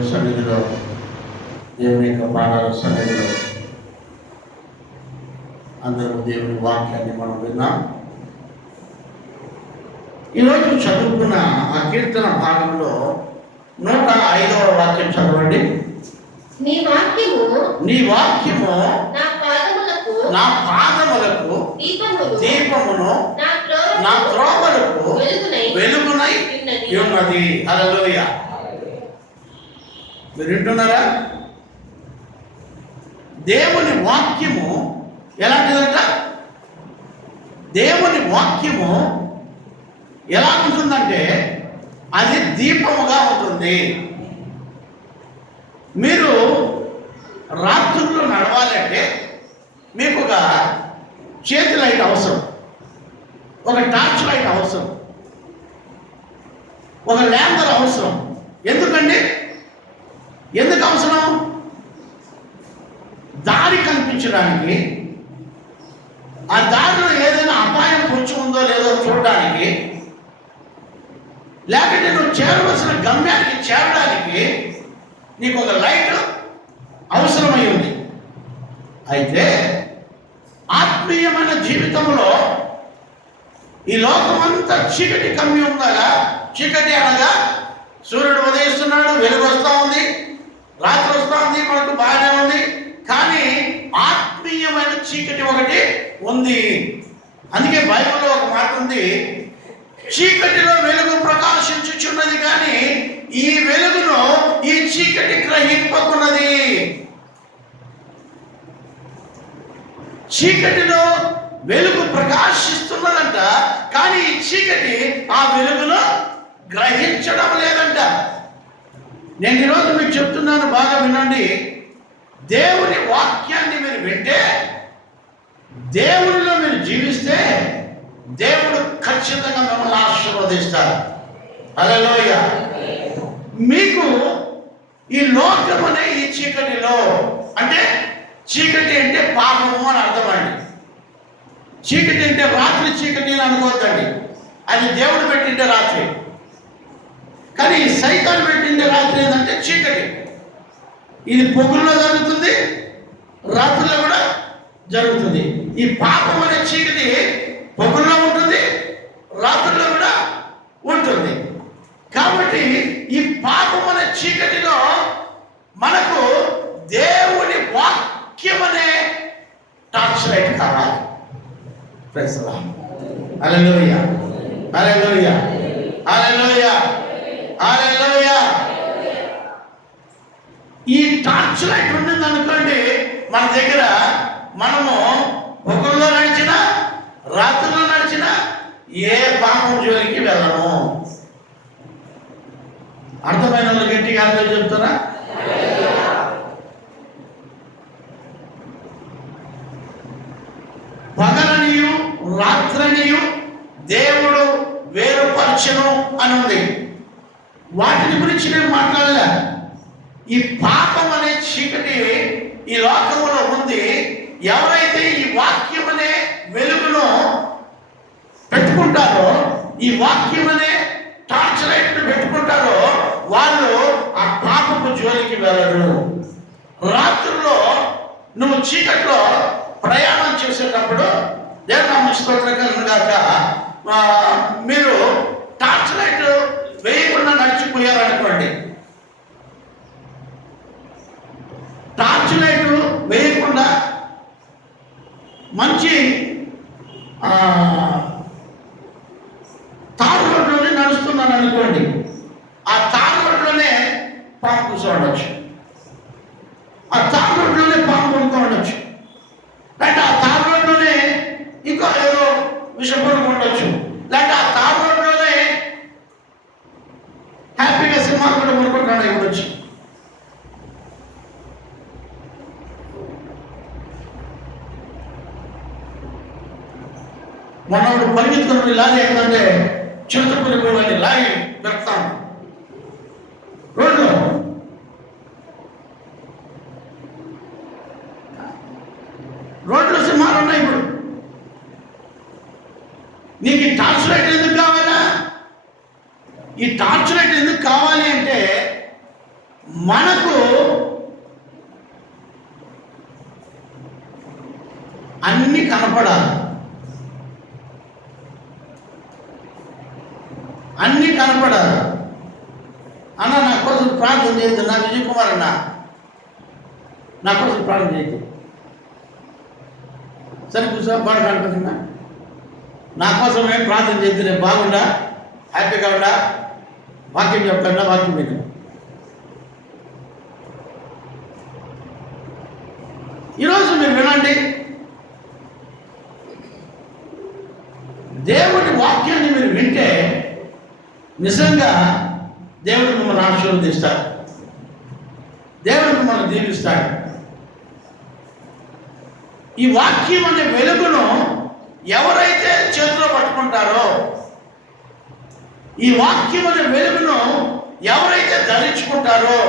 దేవుని సన్నిధిలో, దేవుని యొక్క పాదాల సన్నిధిలో అందరూ దేవుని వాక్యాన్ని మనం విన్నాం. ఈరోజు చదువుకున్న ఆ కీర్తన భాగంలో 105వ వాక్యం చదవండి. నీ వాక్యము నా పాదములకు దీపమును నా త్రోవలకు వెలుగునై ఉన్నది. హల్లెలూయా. మీరు వింటున్నారా? దేవుని వాక్యము ఎలాంటిదంట? దేవుని వాక్యము ఎలా ఉంటుందంటే అది దీపముగా ఉంటుంది. మీరు రాత్రుల్లో నడవాలంటే మీకు ఒక చేతి లైట్ అవసరం, ఒక టార్చ్ లైట్ అవసరం, ఒక ల్యాంతర్ అవసరం. ఎందుకండి? ఎందుకు అవసరం? దారి కనిపించడానికి, ఆ దారిలో ఏదైనా అపాయం పొంచి ఉందో లేదో చూడడానికి, లేకపోతే నువ్వు చేరవలసిన గమ్యానికి చేరడానికి నీకు ఒక లైట్ అవసరమై ఉంది. అయితే ఆత్మీయమైన జీవితంలో ఈ లోకమంతా చీకటి కమ్మి ఉందగా, చీకటి అనగా సూర్యుడు ఉదయిస్తున్నాడు, వెలుగు వస్తూ ఉంది, రాత్రి వస్తూ ఉంది, మనకు బాగానే ఉంది. కానీ ఆత్మీయమైన చీకటి ఒకటి ఉంది. అందుకే బైబిల్లో ఒక మాట ఉంది, చీకటిలో వెలుగు ప్రకాశించుచున్నది కానీ ఈ వెలుగును ఈ చీకటి గ్రహింపకున్నది. చీకటిలో వెలుగు ప్రకాశిస్తున్నదంట, కానీ ఈ చీకటి ఆ వెలుగును గ్రహించడం లేదంట. నేను ఈరోజు మీకు చెప్తున్నాను, బాగా వినండి. దేవుని వాక్యాన్ని మీరు వింటే, దేవునిలో మీరు జీవిస్తే దేవుడు ఖచ్చితంగా మిమ్మల్ని ఆశీర్వదిస్తారు. హల్లెలూయా. మీకు ఈ లోకం అనే ఈ చీకటిలో, అంటే చీకటి అంటే పాపము అని అర్థమండి. చీకటి అంటే రాత్రి చీకటి అని అనుకోవద్దండి, అది దేవుడు పెట్టిండే రాత్రి. కానీ సైతాన్ పెట్టిండే రాత్రి ఏంటంటే చీకటి. ఇది పొగుల్లో జరుగుతుంది, రాత్రిలో కూడా జరుగుతుంది. ఈ పాపం అనే చీకటి పొగుల్లో ఉంటుంది, రాత్రిలో కూడా ఉంటుంది. కాబట్టి ఈ పాపం అనే చీకటిలో మనకు దేవుని వాక్యం అనే టార్చ్ లైట్ కావాలి. Praise the lord. Hallelujah, hallelujah, hallelujah, hallelujah. ఈ టార్చ్ లైట్ ఉండింది అనుకోండి మన దగ్గర, మనము పొగల్లో నడిచినా రాత్రిలో నడిచినా ఏ పాపం జోలికి వెళ్ళము. అర్థమైన వాళ్ళు గట్టిగా అర్థం చెప్తారా? పగలనియు రాత్రనియు దేవుడు వేరుపరచును అని ఉంది. వాటిని గురించి నేను మాట్లాడలే. ఈ పాపం అనే చీకటి ఈ లోకంలో ఉంది. ఎవరైతే ఈ వాక్యం అనే వెలుగును పెట్టుకుంటారో, ఈ వాక్యం అనే టార్చ్ లైట్ పెట్టుకుంటారో, వాళ్ళు ఆ పాపపు జోలికి వెళ్ళరు. రాత్రుల్లో నువ్వు చీకట్లో ప్రయాణం చేసేటప్పుడు, దేవుని స్తోత్రం కలుగును గాక, మీరు టార్చ్ లైట్ వేయకుండా నడిచిపోయారనుకోండి, టార్చ్ లైట్ వేయకుండా మంచి తారు రోడ్లోనే నడుస్తున్నాను అనుకోండి, ఆ తారు రోడ్లోనే పాము కూర్చోవచ్చు, ఆ తారు రోడ్లోనే పాము కొనుక్కోవచ్చు, లేకపోతే ఆ తారు రోడ్లోనే ఇంకో ఏదో విషపురుగు ఉండొచ్చు, లేకపోతే ఆ తారు రోడ్లోనే హ్యాపీగా సినిమా కూడా కొనుక్కుంటాడు ఇవ్వచ్చు. మనోడు పరిగెత్తుకుని లారీ ఏంటంటే చింతపల్లి పోయి లారీ పెడతాం రోడ్లో. రోడ్లో సింహాలు ఉన్నాయి. ఇప్పుడు నీకు ఈ టార్చ్ లైట్ ఎందుకు కావాలా? ఈ టార్చ్ లైట్ ఎందుకు కావాలి అంటే మనకు అన్ని కనపడాలి, అన్ని కనపడాలి. అన్న నా కోసం ప్రార్థన చేయొద్దు, నా విజయ్ కుమార్ అన్న నా కోసం ప్రార్థన చేయొద్దు. సరే కూర్చో, బాగా కనిపిస్తున్నా, నా కోసం ఏం ప్రార్థన చేయొద్దు, నేను బాగుండా, హ్యాపీగా ఉండా, వాక్యం చెప్తాడా, వాక్యం విను. ఈరోజు మీరు వినండి, దేవుడి వాక్యాన్ని మీరు వింటే నిజంగా దేవుడు మిమ్మల్ని ఆశీర్వదిస్తాడు, దేవుడు మిమ్మల్ని దీవిస్తాడు. ఈ వాక్యం అనే వెలుగును ఎవరైతే చేతిలో పట్టుకుంటారో, ఈ వాక్యం అనే వెలుగును ఎవరైతే ధరించుకుంటారో,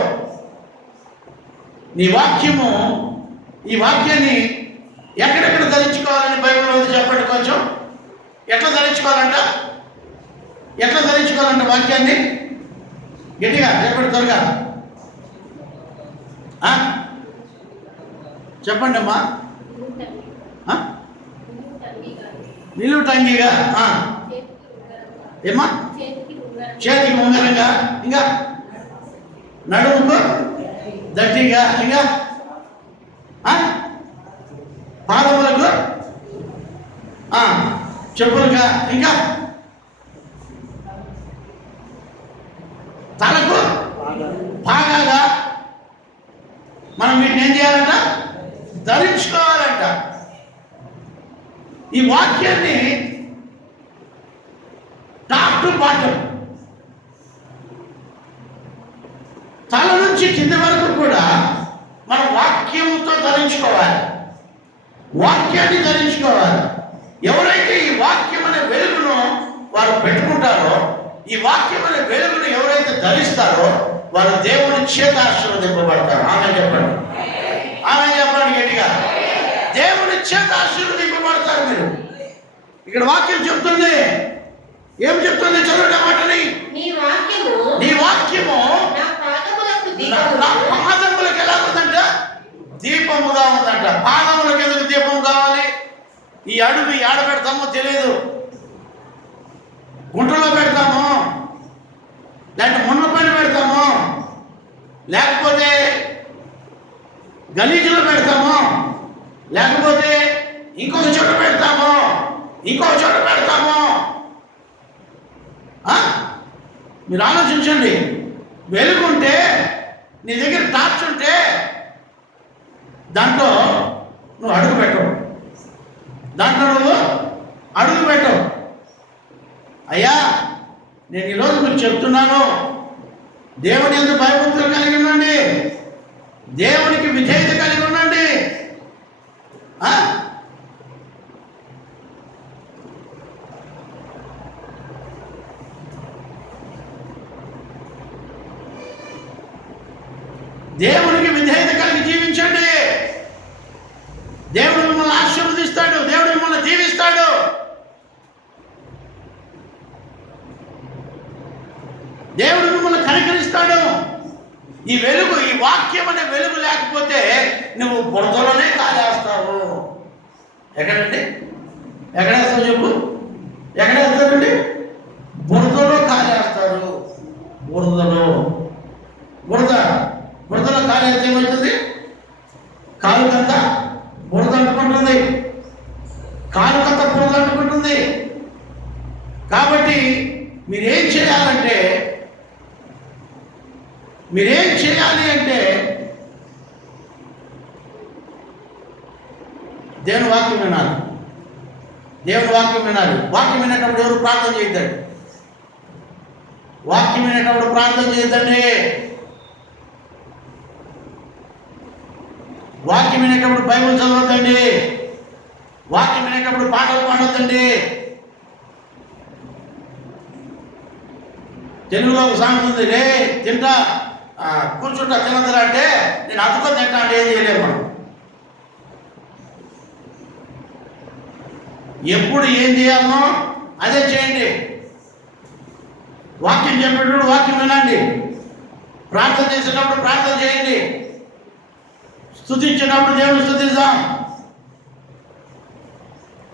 ఈ వాక్యాన్ని ఎక్కడెక్కడ ధరించుకోవాలని బైబిల్లో ఉంది చెప్పండి కొంచెం. ఎట్లా ధరించుకోవాలంట వాక్యాన్ని గట్టిగా చెప్పండి, త్వరగా చెప్పండి అమ్మా. నిలువుటంగిగా, ఏమ్మా చేతికి ఉంగరంగా, ఇంకా నడుముకు దట్టిగా, ఇంకా పాదములకు చెప్పులుగా, ఇంకా తలకు బాగా మనం వీటిని ఏం చేయాలంట, ధరించుకోవాలంట. ఈ వాక్యాన్ని టాప్ టు బాటం, తల నుంచి కింద వరకు కూడా మనం వాక్యంతో ధరించుకోవాలి, వాక్యాన్ని ధరించుకోవాలి. ఎవరైతే ఈ వాక్యం అనే వెలుగును వారు పెట్టుకుంటారో, ఈ వాక్యం అనే వెలుగును ఎవరైతే ధరిస్తారో వారు దేవుని చేత ఆశీర్వదింపబడతారు. ఆమె చెప్పండి, ఆమె చెప్పండి గట్టిగా. దేవుని చేత ఆశీర్వదింపబడతారు మీరు. ఇక్కడ వాక్యం చెప్తుంది, ఏం చెప్తుంది? చదువుట మాటని, నీ వాక్యము నా పాదములకు ఎలా ఉందంట? దీపముగా ఉందంట. పాదములకు ఎందుకు దీపం కావాలి? ఈ అడుగు ఏడ పెడతామో తెలియదు, గుంటలో పెడతాము, లేకపోతే మున్న పైన పెడతాము, లేకపోతే గలీజులో పెడతాము, లేకపోతే ఇంకొక చోట పెడతాము. మీరు ఆలోచించండి. వెలుగుంటే, నీ దగ్గర టార్చ్ ఉంటే దాంట్లో నువ్వు అడుగు పెట్టవు, అయ్యా నేను ఈరోజు మీకు చెప్తున్నాను, దేవుని యందు భయభక్తులు కలిగి ఉండండి, దేవునికి విధేయత కలిగి ఉండండి. దేవునికి విధేయత కలిగి జీవించండి. దేవుడు మిమ్మల్ని ఆశీర్వదిస్తాడు, దేవుడు మిమ్మల్ని దీవిస్తాడు. దేవుడు మిమ్మల్ని కనికరిస్తాడు. ఈ వెలుగు, ఈ వాక్యం అనే వెలుగు లేకపోతే నువ్వు బురదలోనే కాలేస్తావు. ఎక్కడండి? ఎక్కడేస్తావు చెప్పు? ఎక్కడేస్తారండి? బురదలో కాలేస్తారు. బురదలో కాలేస్తే ఏమవుతుంది? కాలుకంతా బురద అంటుకుంటుంది, కాబట్టి మీరేం చేయాలి అంటే దేవుని వాక్యం వినాలి. వాక్యం వినేటప్పుడు ఎవరు ప్రార్థన చేయొద్దండి. వాక్యం వినేటప్పుడు బైబిల్ చదవద్దండి. వాక్యం వినేటప్పుడు పాటలు పాడొద్దండి. తెలుగులో ఒక సాంగ్ ఉంది, రే తింటా కూర్చుంటా తినదరా అంటే నేను అతుకొని తింటా అంటే ఏం చేయలేము మనం. ఎప్పుడు ఏం చేయాలనో అదే చేయండి. వాక్యం చెప్పేటప్పుడు వాక్యం వినండి, ప్రార్థన చేసేటప్పుడు ప్రార్థన చేయండి, స్తుతించేటప్పుడు దేవుని స్తుతిద్దాం.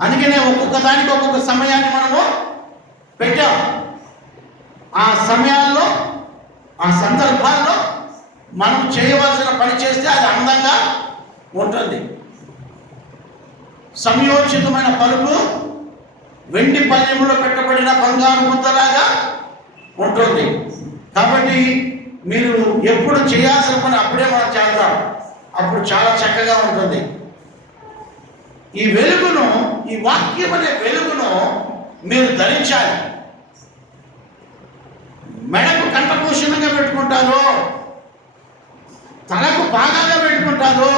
అందుకనే ఒక్కొక్క దానికి ఒక్కొక్క సమయాన్ని మనము పెట్టాం. ఆ సమయాల్లో, ఆ సందర్భాల్లో మనం చేయవలసిన పని చేస్తే అది అందంగా ఉంటుంది. సమయోచితమైన పలుకు వెండి పళ్ళెములో పెట్టబడిన బంగారు ముద్దలాగా ఉంటుంది. కాబట్టి మీరు ఎప్పుడు చేయాల్సిన పని అప్పుడే మనం చేద్దాం, అప్పుడు చాలా చక్కగా ఉంటుంది. ఈ వెలుగును, ఈ వాక్యం అనే వెలుగును మీరు ధరించాలి. మెడకు కంఠభూషణంగా పెట్టుకుంటారు, తలకు పాగాగా పెట్టుకుంటారు,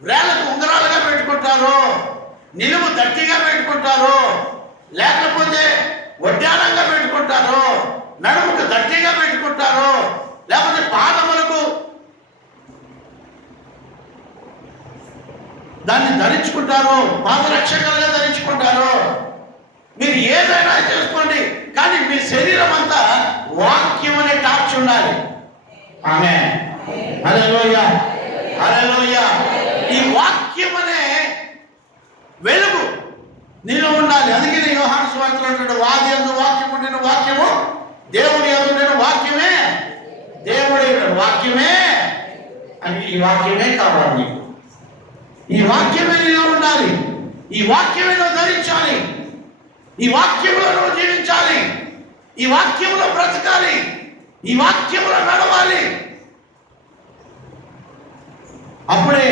వేలకు ఉంగరాలుగా పెట్టుకుంటారు, నిలువు దట్టిగా పెట్టుకుంటారు, లేకపోతే వడ్డానంగా పెట్టుకుంటారు, నడుముకు దట్టిగా పెట్టుకుంటారు, లేకపోతే పాదములకు దాన్ని ధరించుకుంటారు, పాదరక్షకులుగా ధరించుకుంటారు. మీరు ఏదైనా చేసుకోండి, కానీ మీ శరీరం అంతా వాక్యం అనే టార్చ్ ఉండాలి. ఆమేన్. హల్లెలూయా, హల్లెలూయా. ఈ వాక్యం అనే వెలుగు నీలో ఉండాలి. అందుకని యోహాను సువార్తలో అంటాడు, ఆది యందు వాక్యము ఉండెను, వాక్యము దేవుని యందు ఉండెను, వాక్యమే దేవుడే వాక్యమే అని. ఈ వాక్యమే కావాలి నీకు. ఈ వాక్యమే నీలో ఉండాలి. ఈ వాక్యమే నువ్వు ధరించాలి. ఈ వాక్యములో నువ్వు జీవించాలి. ఈ వాక్యములో బ్రతకాలి. ఈ వాక్యములో నడవాలి. అప్పుడే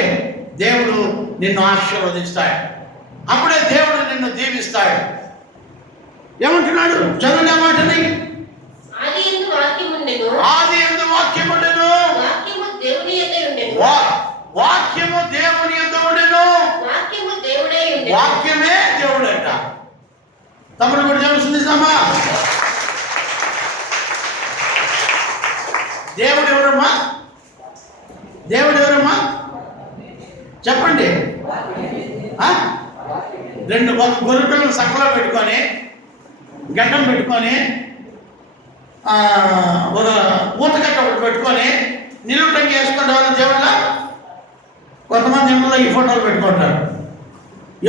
దేవుడు నిన్ను ఆశీర్వదిస్తాడు. అప్పుడే దేవుడు నిన్ను దీవిస్తాడు. ఏమంటున్నాడు? చదువులే మాటని. ఆది యందు వాక్యము ఉండెను, ఆది యందు వాక్యము ఉండెను, వాక్యము దేవుని యందే ఉండెను, వాక్యము దేవుని యందు ఉండెను, వాక్యము దేవుడే ఉండెను. వాక్యమే దేవుడంట. తమ్ముడు కూడా తెలుస్తుంది సమా. దేవుడు ఎవరమ్మా? దేవుడు ఎవరమ్మా? చెప్పండి. రెండు గొర్రె పిల్లలు సక్కలో పెట్టుకొని, గడ్డం పెట్టుకొని, ఒక ఊతకట్ట ఒకటి పెట్టుకొని నిలువుటంగి వేసుకుంటే వాళ్ళు దేవుళ్ళ. కొంతమంది ఇంట్లో ఈ ఫోటోలు పెట్టుకుంటారు.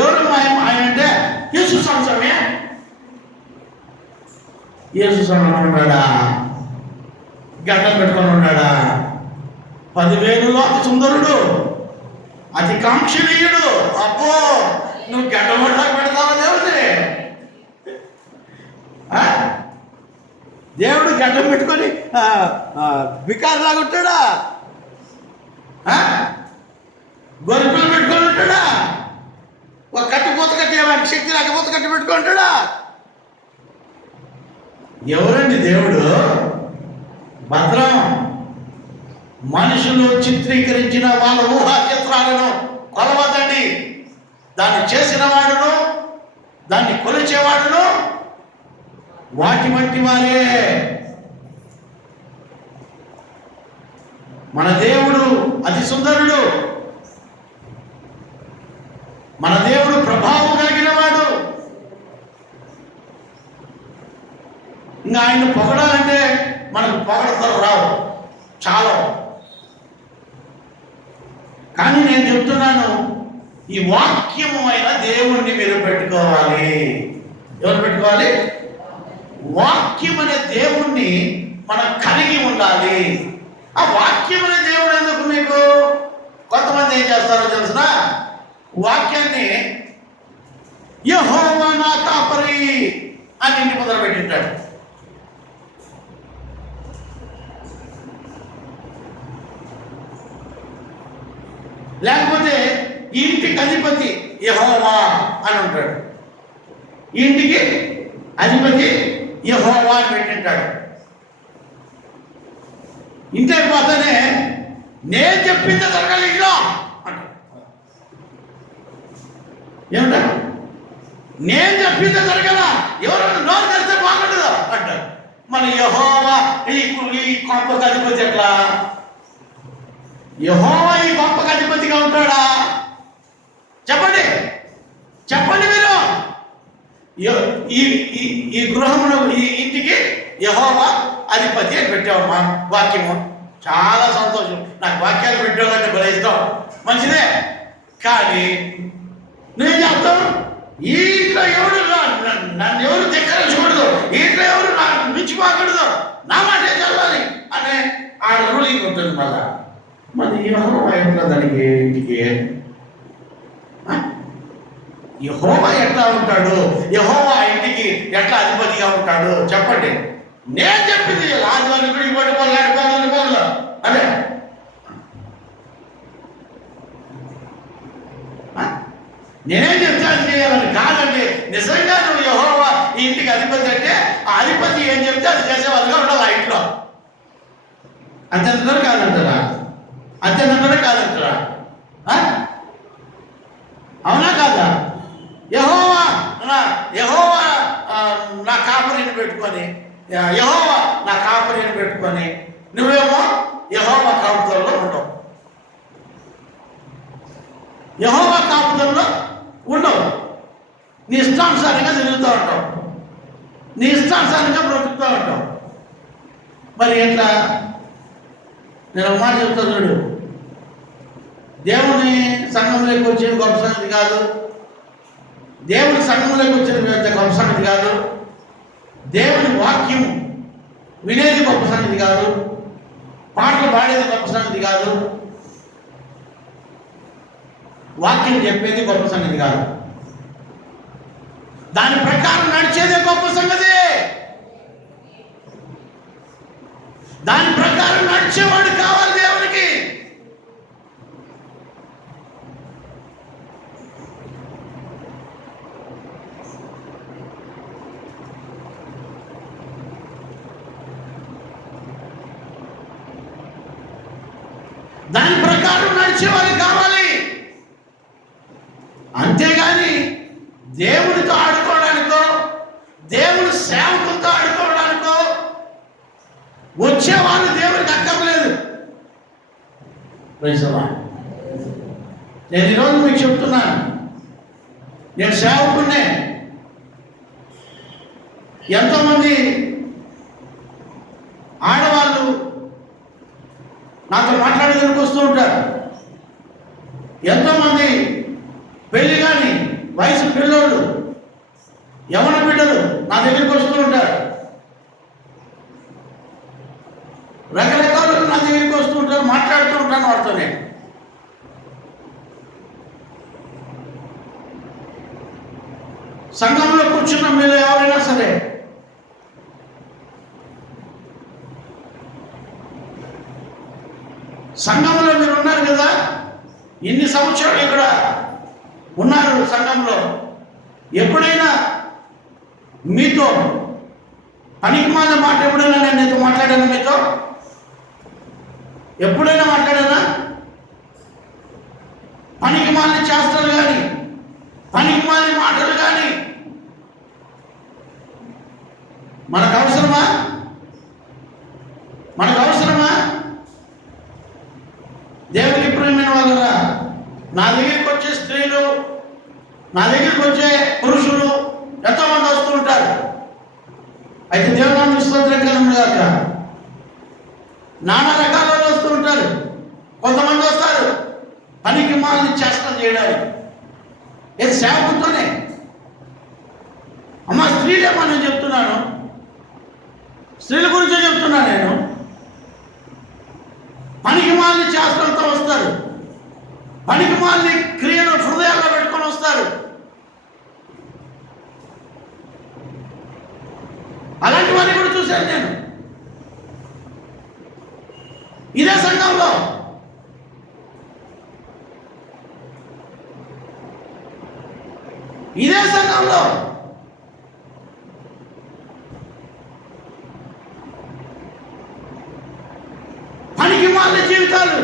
ఎవరమ్మా ఆయన అంటే యేసు సంవత్సరమే. యేసు సంవత్సరం ఉన్నాడా? గడ్డం పెట్టుకొని ఉన్నాడా? 10,000లో అతి సుందరుడు, అతి కాంక్షణీయుడు. అబ్బో, నువ్వు గడ్డం పెడతావా దేవుడిని? దేవుడు గడ్డం పెట్టుకొని బికారులాగా ఉంటాడా? గొర్రెలు పెట్టుకొని ఉంటాడా? ఒక కట్టు పూత కట్టి శక్తి రాక పూత కట్టి పెట్టుకుంటాడా? ఎవరండి దేవుడు? భద్రం. మనుషులు చిత్రీకరించిన వాళ్ళ ఊహా చిత్రాలను కొలవదండి. దాన్ని చేసిన వాడును, దాన్ని కొలిచేవాడును వాటి వంటి వారే. మన దేవుడు అతి సుందరుడు. మన దేవుడు ప్రభావం కలిగిన వాడు. ఇంకా ఆయన పొగడాలంటే మనకు పొగడతలు రావు, చాలా. కానీ నేను చెప్తున్నాను, ఈ వాక్యము అయిన దేవుణ్ణి మీరు పెట్టుకోవాలి. ఎవరు పెట్టుకోవాలి? వాక్యం అనే దేవుణ్ణి మనం కలిగి ఉండాలి. ఆ వాక్యం అనే దేవుడు ఎందుకు మీకు? కొంతమంది ఏం చేస్తారో తెలుసిన, వాక్యాన్ని యెహోవా నా కాపరి అని ఇంటి ముందర పెట్టింటాడు. లేకపోతే ఇంటికి అధిపతి యెహోవా అని ఉంటాడు. ఇంటికి అధిపతి యెహోవా అని పెట్టింటాడు. ఇంటి అయిపోతానే నేను చెప్పింది జరగాలి ఇంట్లో అంట. ఏమంటా? నేను చెప్పింది జరగల, ఎవరన్నా నోరు తెరిస్తే బాగుంటుందా అంటారు. మన యెహోవా ఈ కొంపకు అధిపతి ఎట్లా? యెహోవా ఈ కొంపకు అధిపతిగా ఉంటాడా? చెప్పండి, చెప్పండి మీరు. ఈ గృహమును, ఈ ఇంటికి యెహోవా అధిపతి అని పెట్టావమ్మా వాక్యము. చాలా సంతోషం, నాకు వాక్యాలు పెట్టాలంటే భలే ఇష్టం, మంచిదే. కానీ నేను చెప్తాను, ఈ ఇంట్లో ఎవరు నన్ను ఎవరు ధిక్కరించకూడదు, ఈ ఇంట్లో ఎవరు నాకు మించిపోకూడదు, నా మాటే చదవాలి అనే ఆ రూలింగ్ ఉంటుంది. మరి యెహోవా ఎట్లా దానికి ఇంటికి యెహోవా ఎట్లా ఉంటాడు, యెహోవా ఇంటికి ఎట్లా అధిపతిగా ఉంటాడు చెప్పండి. నేను చెప్పింది ఆదివారం గుడికి పట్టుకోవాలి అదే నేనేం చెప్తాను చేయాలని కాదండి. నిజంగా నువ్వు యెహోవా ఈ ఇంటికి అధిపతి అంటే ఆ అధిపతి ఏం చెప్తే అది చేసేవాళ్ళుగా ఉండాలి ఆ ఇంట్లో. అంతేనంటారా కాదంటారా? అంతేనంటారా కాదంటారా? అవునా కాదా? యెహోవా నా కాపరిని పెట్టుకొని, యెహోవా నా కాపరిని పెట్టుకొని నువ్వేమో యెహోవా కాపుదల్లో ఉండవు, యెహోవా కాపుదల్లో ఉండవు. నీ ఇష్టానుసారంగా తిరుగుతూ ఉంటావు, నీ ఇష్టానుసారంగా బ్రతుకుతూ ఉంటావు. మరి ఎట్లా? నేను ఒక మాట చెప్తాను చూడు, దేవుని సంఘంలోకి వచ్చిన గొప్ప సంగతి కాదు, దేవుని సంఘంలోకి వచ్చిన గొప్ప సంగతి కాదు, దేవుని వాక్యం వినేది గొప్ప సంగతి కాదు, పాటలు పాడేది గొప్ప సంగతి కాదు, వాక్యం చెప్పేది గొప్ప సంగతి కాదు, దాని ప్రకారం నడిచేదే గొప్ప సంగతి. దాని ప్రకారం నడిచేవాడు కావాలి దేవునికి. దాని ప్రకారం నడిచేవాడు కావాలి. అంతేగాని దేవునితో ఆడుకోవడానికో, దేవుని సేవకులతో ఆడుకోవడానికో వచ్చేవాళ్ళు దేవునికి అక్కర్లేదు. నేను ఈరోజు మీకు చెప్తున్నాను, నేను సేవకున్నే. ఎంతోమంది ఆడవాళ్ళు నాతో మాట్లాడేందుకు వస్తూ ఉంటారు, ఎంతోమంది పెళ్లి కానీ వయసు పిల్లోళ్ళు, యవన బిడ్డలు నా దగ్గరికి వస్తూ ఉంటారు, రకరకాలు నా దగ్గరికి వస్తూ ఉంటారు, మాట్లాడుతూ ఉంటాను వారితోనే. సంఘంలో కూర్చున్న మీరు ఎవరైనా సరే సంఘంలో మీరు ఉన్నారు కదా, ఇన్ని సంవత్సరాలు ఇక్కడ ఉన్నారు సంఘంలో, ఎప్పుడైనా మీతో పనికిమాలిన మాట ఎప్పుడైనా నేను నీతో మాట్లాడాను? మీతో ఎప్పుడైనా మాట్లాడానా? పనికిమాలిన చేష్టలు కానీ, పనికిమాలిన మాటలు కానీ మనకు అవసరమా? మనకు అవసరమా? దేవునికి ప్రియమైన వాళ్ళరా, నా దగ్గరికి వచ్చే స్త్రీలు, నా దగ్గరికి వచ్చే పురుషులు ఎంతోమంది వస్తూ ఉంటారు. అయితే దేవుని స్తోత్రం కలుగును గాక. నానా రకాల వాళ్ళు వస్తూ ఉంటారు. కొంతమంది వస్తారు పనికి మాలిన చేష్టలు చేయడానికి, ఇది సేవకుతోనే. అమ్మ స్త్రీలేమో నేను చెప్తున్నాను, స్త్రీల గురించే చెప్తున్నాను నేను. పనికి మాలిన చేష్టలతో వస్తారు, పనికి మాలిన క్రియను హృదయాల్లో పెట్టుకొని వస్తారు. అలాంటి వారిని కూడా చూశాను నేను ఇదే సంఘంలో. ఇదే సంఘంలో పనికి మాలిన జీవితాలు.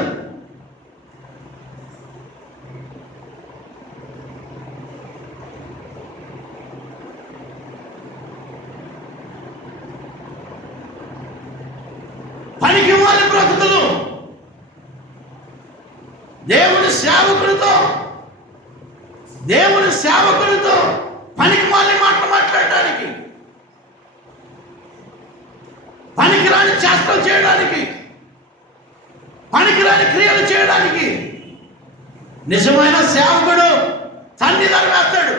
పనికి మాలిన బ్రతుకులు. దేవుని సేవకుడితో పనికి మాలిన మాటలు మాట్లాడడానికి, పనికి పనికిరాని చేష్టలు చేయడానికి, పనికిరాని క్రియలు చేయడానికి నిజమైన సేవకుడు తన్ని తరివేస్తాడు.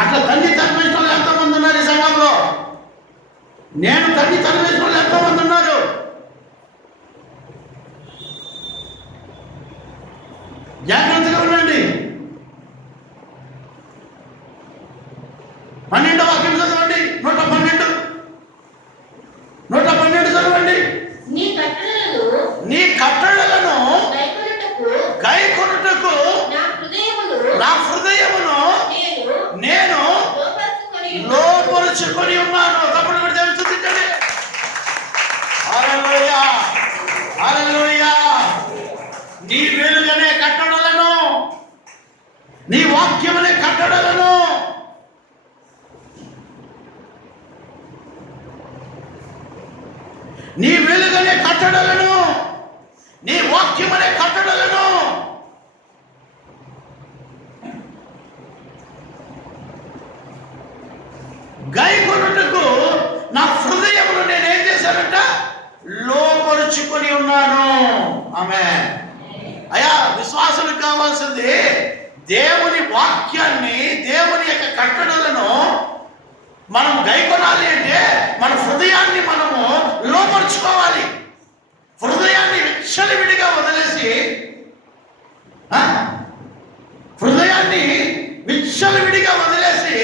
అట్లా తన్ని తరివేసిన వాళ్ళు ఎంతమంది ఉన్నారు ఈ సంఘంలో? నేను తన్ని తరివేసిన వాళ్ళు ఎంతమంది ఉన్నారు? జాగ్రత్తగా ఉండండి. 12వ వాక్యం చదవండి. 112 చదవండి. నీ కట్టడలను గైకొనుటకు నా హృదయమును నేను లోపరుచుకొని ఉన్నాను. తప్పుడు కూడా తెలుస్తుంది. హల్లెలూయా, హల్లెలూయా. నీ వెలుగనే కట్టడలను, నీ వాక్యమనే కట్టడలను నీ వెలుగనే కట్టడలను, నీ వాక్యమనే కట్టడలను గైకొనుటకు నా హృదయమును నేనేం చేశానంట? లోపరుచుకొని ఉన్నాను. ఆమేన్. అయ్యా, విశ్వాసులకు కావాల్సింది దేవుని వాక్యాన్ని, దేవుని యొక్క కట్టడలను మనం గైకొనాలి అంటే మన హృదయాన్ని మనము లోపరుచుకోవాలి. హృదయాన్ని విచ్చలవిడిగా వదిలేసి, హృదయాన్ని విచ్చలవిడిగా వదిలేసి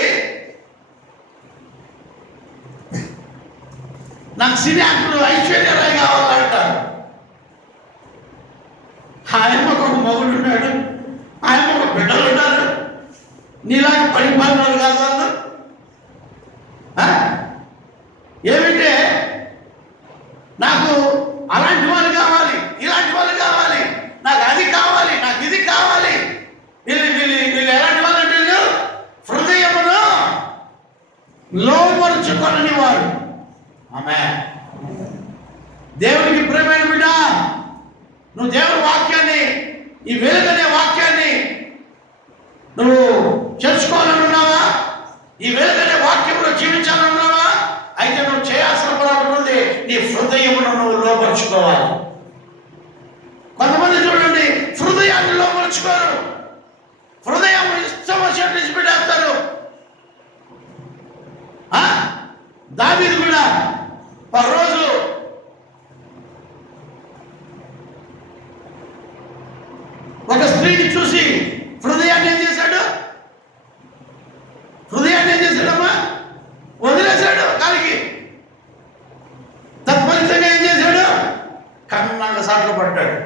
నాకు సినీ యాక్టర్ ఐశ్వర్యరాయ్ కావాలంటారు. ఆయనకు ఒక మొగుడు ఉన్నాడు, ఆయన ఒక బిడ్డలు ఉన్నారు. నీలాగా పరిపాలనలు కాదు వాళ్ళు. ఏమిటే నాకు అలాంటి వాళ్ళు కావాలి, ఇలాంటి వాళ్ళు కావాలి, నాకు అది కావాలి, నాకు ఇది కావాలి. వీళ్ళు ఎలాంటి వాళ్ళంటే వీళ్ళు హృదయమును లోపరుచుకొనని వారు. ఆమేన్. దేవునికి ప్రియమైన బిడ్డ, నువ్వు దేవుని వాక్యాన్ని, ఈ వెలుగనే వాక్యాన్ని నువ్వు చేర్చుకోవాలనున్నావా? ఈ వెలుగనే వాక్యంలో జీవించాలనున్నావా? అయితే నువ్వు చేయాల్సిన పని ఉంటుంది. నీ హృదయమును నువ్వు లోపరుచుకోవాలి. కొంతమంది చూడండి, హృదయాన్ని లోపరుచుకోరు. హృదయం ఇష్టం వచ్చినట్టు విడిచిపెట్టేస్తారు. దావీదు కూడా ఒకరోజు ఒక స్త్రీని చూసి హృదయాన్ని ఏం చేశాడు? హృదయాన్ని ఏం చేశాడమ్మా? వదిలేశాడు కాలికి. తత్ఫలితంగా ఏం చేశాడు? కన్నంగా సాట్లు పడ్డాడు.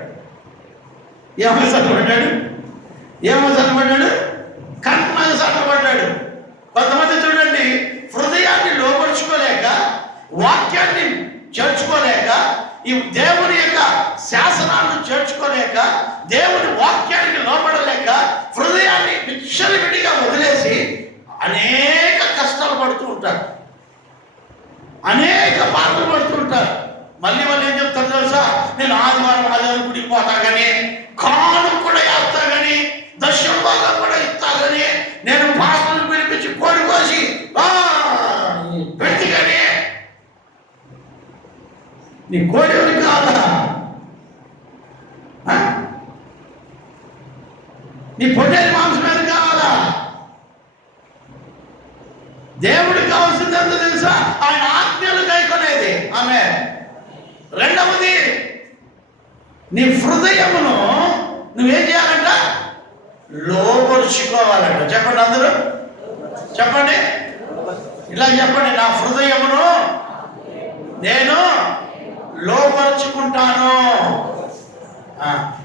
ఏమో సాట్లు పడ్డాడు? కన్నంగా సాట్లు పడ్డాడు. కొంతమంది చూడండి, హృదయాన్ని లోపరుచుకోలేక, వాక్యాన్ని చేర్చుకోలేక, ఈ దేవుని యొక్క శాసనాలను చేర్చుకోలేక, దేవుని వాక్యానికి లోపడలేక, హృదయాన్ని విచ్చలవిడిగా వదిలేసి అనేక కష్టాలు పడుతూ ఉంటారు, అనేక బాధలు పడుతూ ఉంటారు. మళ్ళీ వాళ్ళు ఏం చెప్తారు తెలుసా? నేను ఆదివారం గుడికి పోతా కానీ, కాను కూడా వేస్తా కానీ, దశమ భాగం కూడా ఇస్తా కానీ, నేను పాస్టర్ని పిలిపించి కోడి కోసి పెట్టి కానీ, నీ కోడి ఎవరికి కావాలా? నీ పొట్టేది మాంసం ఏది కావాలా? దేవుడికి కావాల్సింది ఎంత తెలుసా? ఆయన ఆజ్ఞలు గైకొనేది. ఆమేన్. రెండవది, నీ హృదయమును నువ్వేం చేయాలంట? లోపరుచుకోవాలంట. చెప్పండి, అందరూ చెప్పండి, ఇలా చెప్పండి. నా హృదయమును నేను లోపరుచుకుంటాను.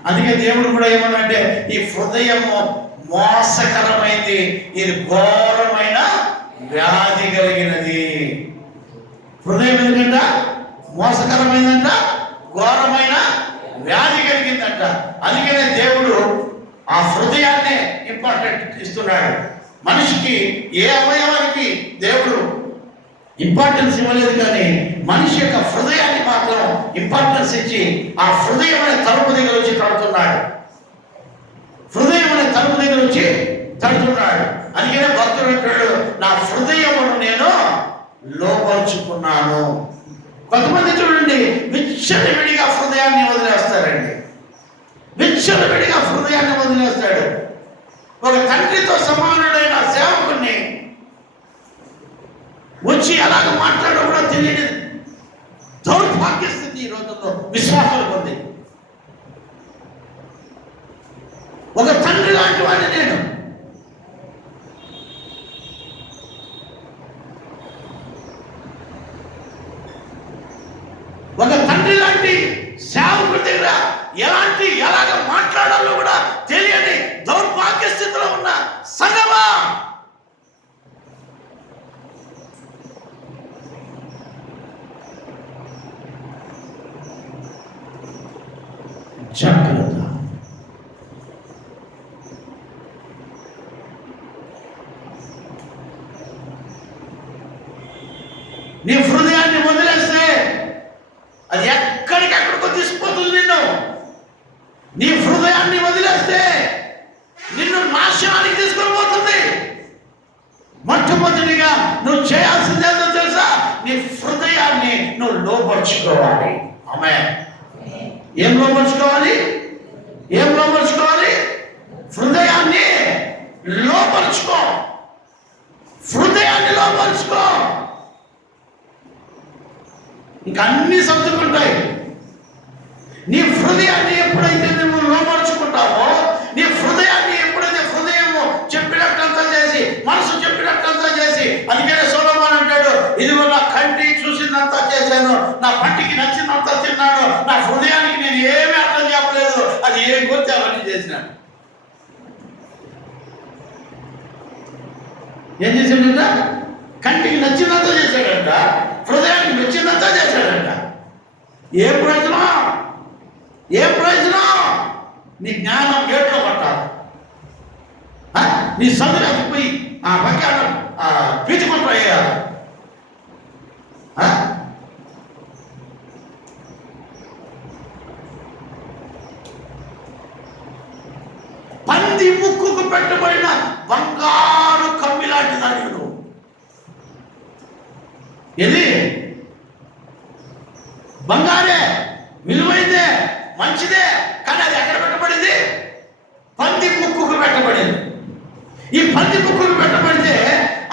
అందుకే దేవుడు కూడా ఏమన్నంటే, ఈ హృదయము మోసకరమైంది, ఇది ఘోరమైన వ్యాధి కలిగినది. హృదయం ఎందుకంట మోసకరమైందంట, ఘోరమైన వ్యాధి కలిగిందంట. అందుకనే దేవుడు ఆ హృదయాన్నే ఇంపార్టెంట్ ఇస్తున్నాడు. మనిషికి ఏ అవయవానికి దేవుడు ఇంపార్టెన్స్ ఇవ్వలేదు, కానీ మనిషి యొక్క హృదయాన్ని మాత్రం ఇంపార్టెన్స్ ఇచ్చి ఆ హృదయం అనే తలుపు దగ్గర వచ్చి తడుతున్నాడు. హృదయం అనే తలుపు దగ్గర వచ్చి తడుతున్నాడు. అందుకనే భక్తుడు అంటాడు, నా హృదయమును నేను లోపరుచుకున్నాను. కొంతమంది చూడండి, విచ్చలవిడిగా హృదయాన్ని వదిలేస్తారండి. విచ్చలవిడిగా హృదయాన్ని వదిలేస్తాడు. ఒక తండ్రితో సమానుడైన సేవకుని వచ్చి ఎలాగ మాట్లాడో కూడా తెలియని దౌర్భాగ్య స్థితి ఈ రోజుల్లో విశ్వాసాలకు ఉంది. ఒక తండ్రి లాంటి వాడిని నేను. ఒక తండ్రి లాంటి సేవకుడి దగ్గర ఎలాగ మాట్లాడాలో కూడా తెలియని దౌర్భాగ్య స్థితిలో ఉన్న సంగమా, జాగ్రత్త. నీ హృదయాన్ని వదిలేస్తే అది ఎక్కడికెక్కడికో తీసుకుపోతుంది నిన్ను. నీ హృదయాన్ని వదిలేస్తే నిన్ను నాశనానికి తీసుకొని పోతుంది. మొట్టమొదటిగా నువ్వు చేయాల్సింది ఏంటో తెలుసా? నీ హృదయాన్ని నువ్వు లోపరుచుకోవాలి. ఆమేన్. ఏం లోపరుచుకోవాలి? ఏం లోపరుచుకోవాలి? హృదయాన్ని లోపరుచుకో. హృదయాన్ని లోపరుచుకో. ఇంకా అన్ని సర్దుకుంటాయి. నీ హృదయాన్ని ఎప్పుడైతే నువ్వు లోపరుచుకుంటావో, నీ హృదయాన్ని ఎప్పుడైతే హృదయము చెప్పినట్టంతా చేసి, మనసు చెప్పినట్టంతా చేసి, అందుకనే సొలొమోను అంటాడు, ఇదిగో నా కంటి చూసిందంతా చేశాను, నా పంటికి నచ్చిందంతా తిన్నాను, నా హృదయానికి నేను ఏమీ అర్థం చెప్పలేదు, అది ఏం గుర్తు అవన్నీ చేసినాను. ఏం చేశాడంట? కంటికి నచ్చినంత చేశాడంట, హృదయానికి నచ్చినంత చేశాడంట. ఏ ప్రయోజనం? ఏ ప్రయోజనం? నీ జ్ఞానం గేట్లో పట్టాలి. నీ చదువులకు పోయి ఆ ప్రకారం పీచుకుంటూ వేయాలి. పంది ముక్కుకు పెట్టబడిన బంగారు కమ్మి లాంటి దాన్ని నువ్వు. ఇది బంగారే, విలువైందే, మంచిదే, కానీ అది ఎక్కడ పెట్టబడింది? పంది ముక్కుకు పెట్టబడింది. ఈ పంది ముక్కుకు పెట్టబడితే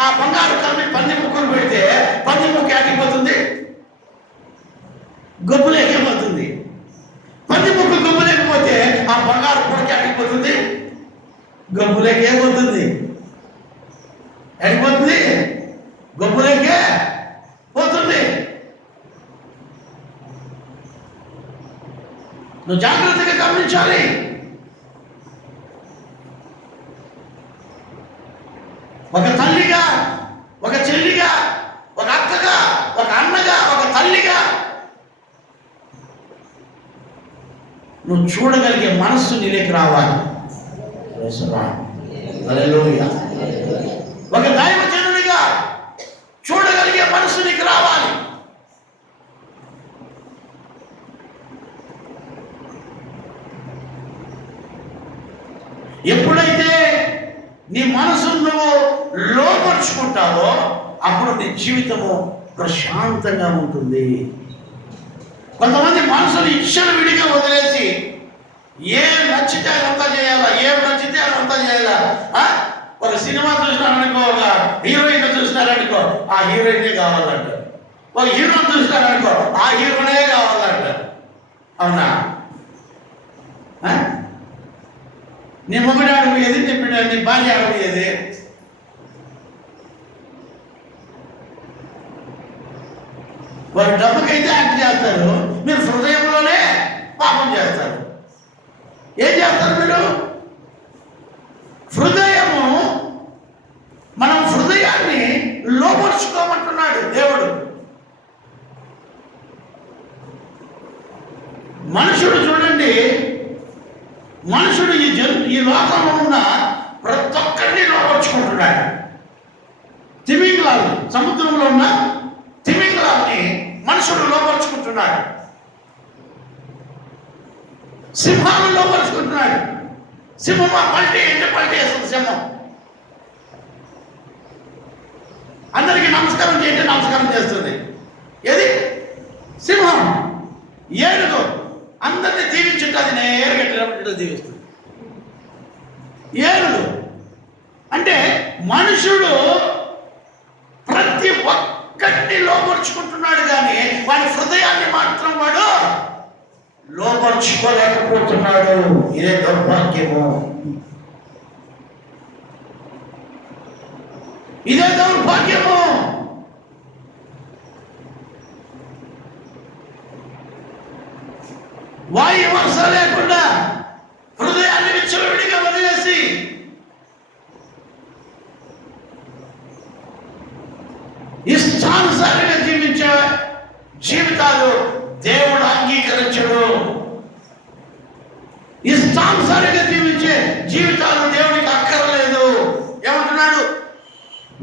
ఆ బంగారు కమ్మి పంది ముక్కుకు పెడితే పంది ముక్కు ఎక్కిపోతుంది, గొప్పలు ఎక్కిపోతుంది. పంది ముక్కు గొప్ప లేకపోతే ఆ బంగారు పొడకి ఎక్కిపోతుంది, గొప్పలేకే ఏమవుతుంది? ఎక్కిపోతుంది, గొప్పలేకే పోతుంది. నువ్వు జాగ్రత్తగా గమనించాలి. ఒక తల్లిగా, ఒక చెల్లిగా, ఒక అక్కగా, ఒక అన్నగా, ఒక తల్లిగా నువ్వు చూడగలిగే మనస్సు నీలోకి రావాలి. హల్లెలూయా. ఒక దైవజనుడిగా చూడగలిగే మనస్సు నీకు రావాలి. ఎప్పుడైతే నీ మనసును నువ్వు లోపరుచుకుంటావో అప్పుడు నీ జీవితము ప్రశాంతంగా ఉంటుంది. కొంతమంది మనసును ఇచ్చలు విడిగా వదిలేసి ఏం నచ్చితే అదంతా చేయాలా, ఏం నచ్చితే అదంతా చేయాలా. ఒక సినిమా చూసినారనుకో, ఒక హీరోయిన్ చూసినారనుకో, ఆ హీరోయినే కావాలంటారు. ఒక హీరో చూసినారనుకో, ఆ హీరోనే కావాలంటారు. అవునా? నీ మొగుడు ఆడపోయేది, నీ భార్య ఆడపోయేది. వారు డబ్బుకైతే యాక్ట్ చేస్తారు, మీరు హృదయంలోనే పాపం చేస్తారు. ఏం చేస్తారు మీరు? హృదయము, మనం హృదయాన్ని లోపరుచుకోమంటున్నాడు దేవుడు. మనుషుడు చూడండి, మనుషుడు ఈ లోకంలో ఉన్న ప్రతి ఒక్కరిని లోపరుచుకుంటున్నాడు. తిమింగలాలు, సముద్రంలో ఉన్న రాక్షసుడు లోపరుచుకుంటున్నాడు, సింహాలు లోపరుచుకుంటున్నాడు. సింహం పల్టీ అంటే పల్టీ వేస్తుంది. సింహం అందరికీ నమస్కారం చేయండి, నమస్కారం చేస్తుంది. ఏది? సింహం. ఏనుగు అందరినీ దీవించుంటే అది నేరుగా దీవిస్తుంది. ఏనుగు అంటే మనుషుడు ప్రతి ఒక్కటిని లోపరుచుకుంటున్నాడు, కానీ వాడి హృదయాన్ని మాత్రం వాడు లోపరుచుకోలేకపోతున్నాడు. ఇదే దౌర్భాగ్యము, ఇదే దౌర్భాగ్యము. వాయు వర్ష లేకుండా హృదయాన్ని విచ్చలవిడిగా వదిలేసి ఇష్టానుసారంగా జీవించే జీవితాలు దేవుడు అంగీకరించడు. ఇష్టానుసారంగా జీవించే జీవితాలు దేవుడికి అక్కర్లేదు. ఏమంటున్నాడు?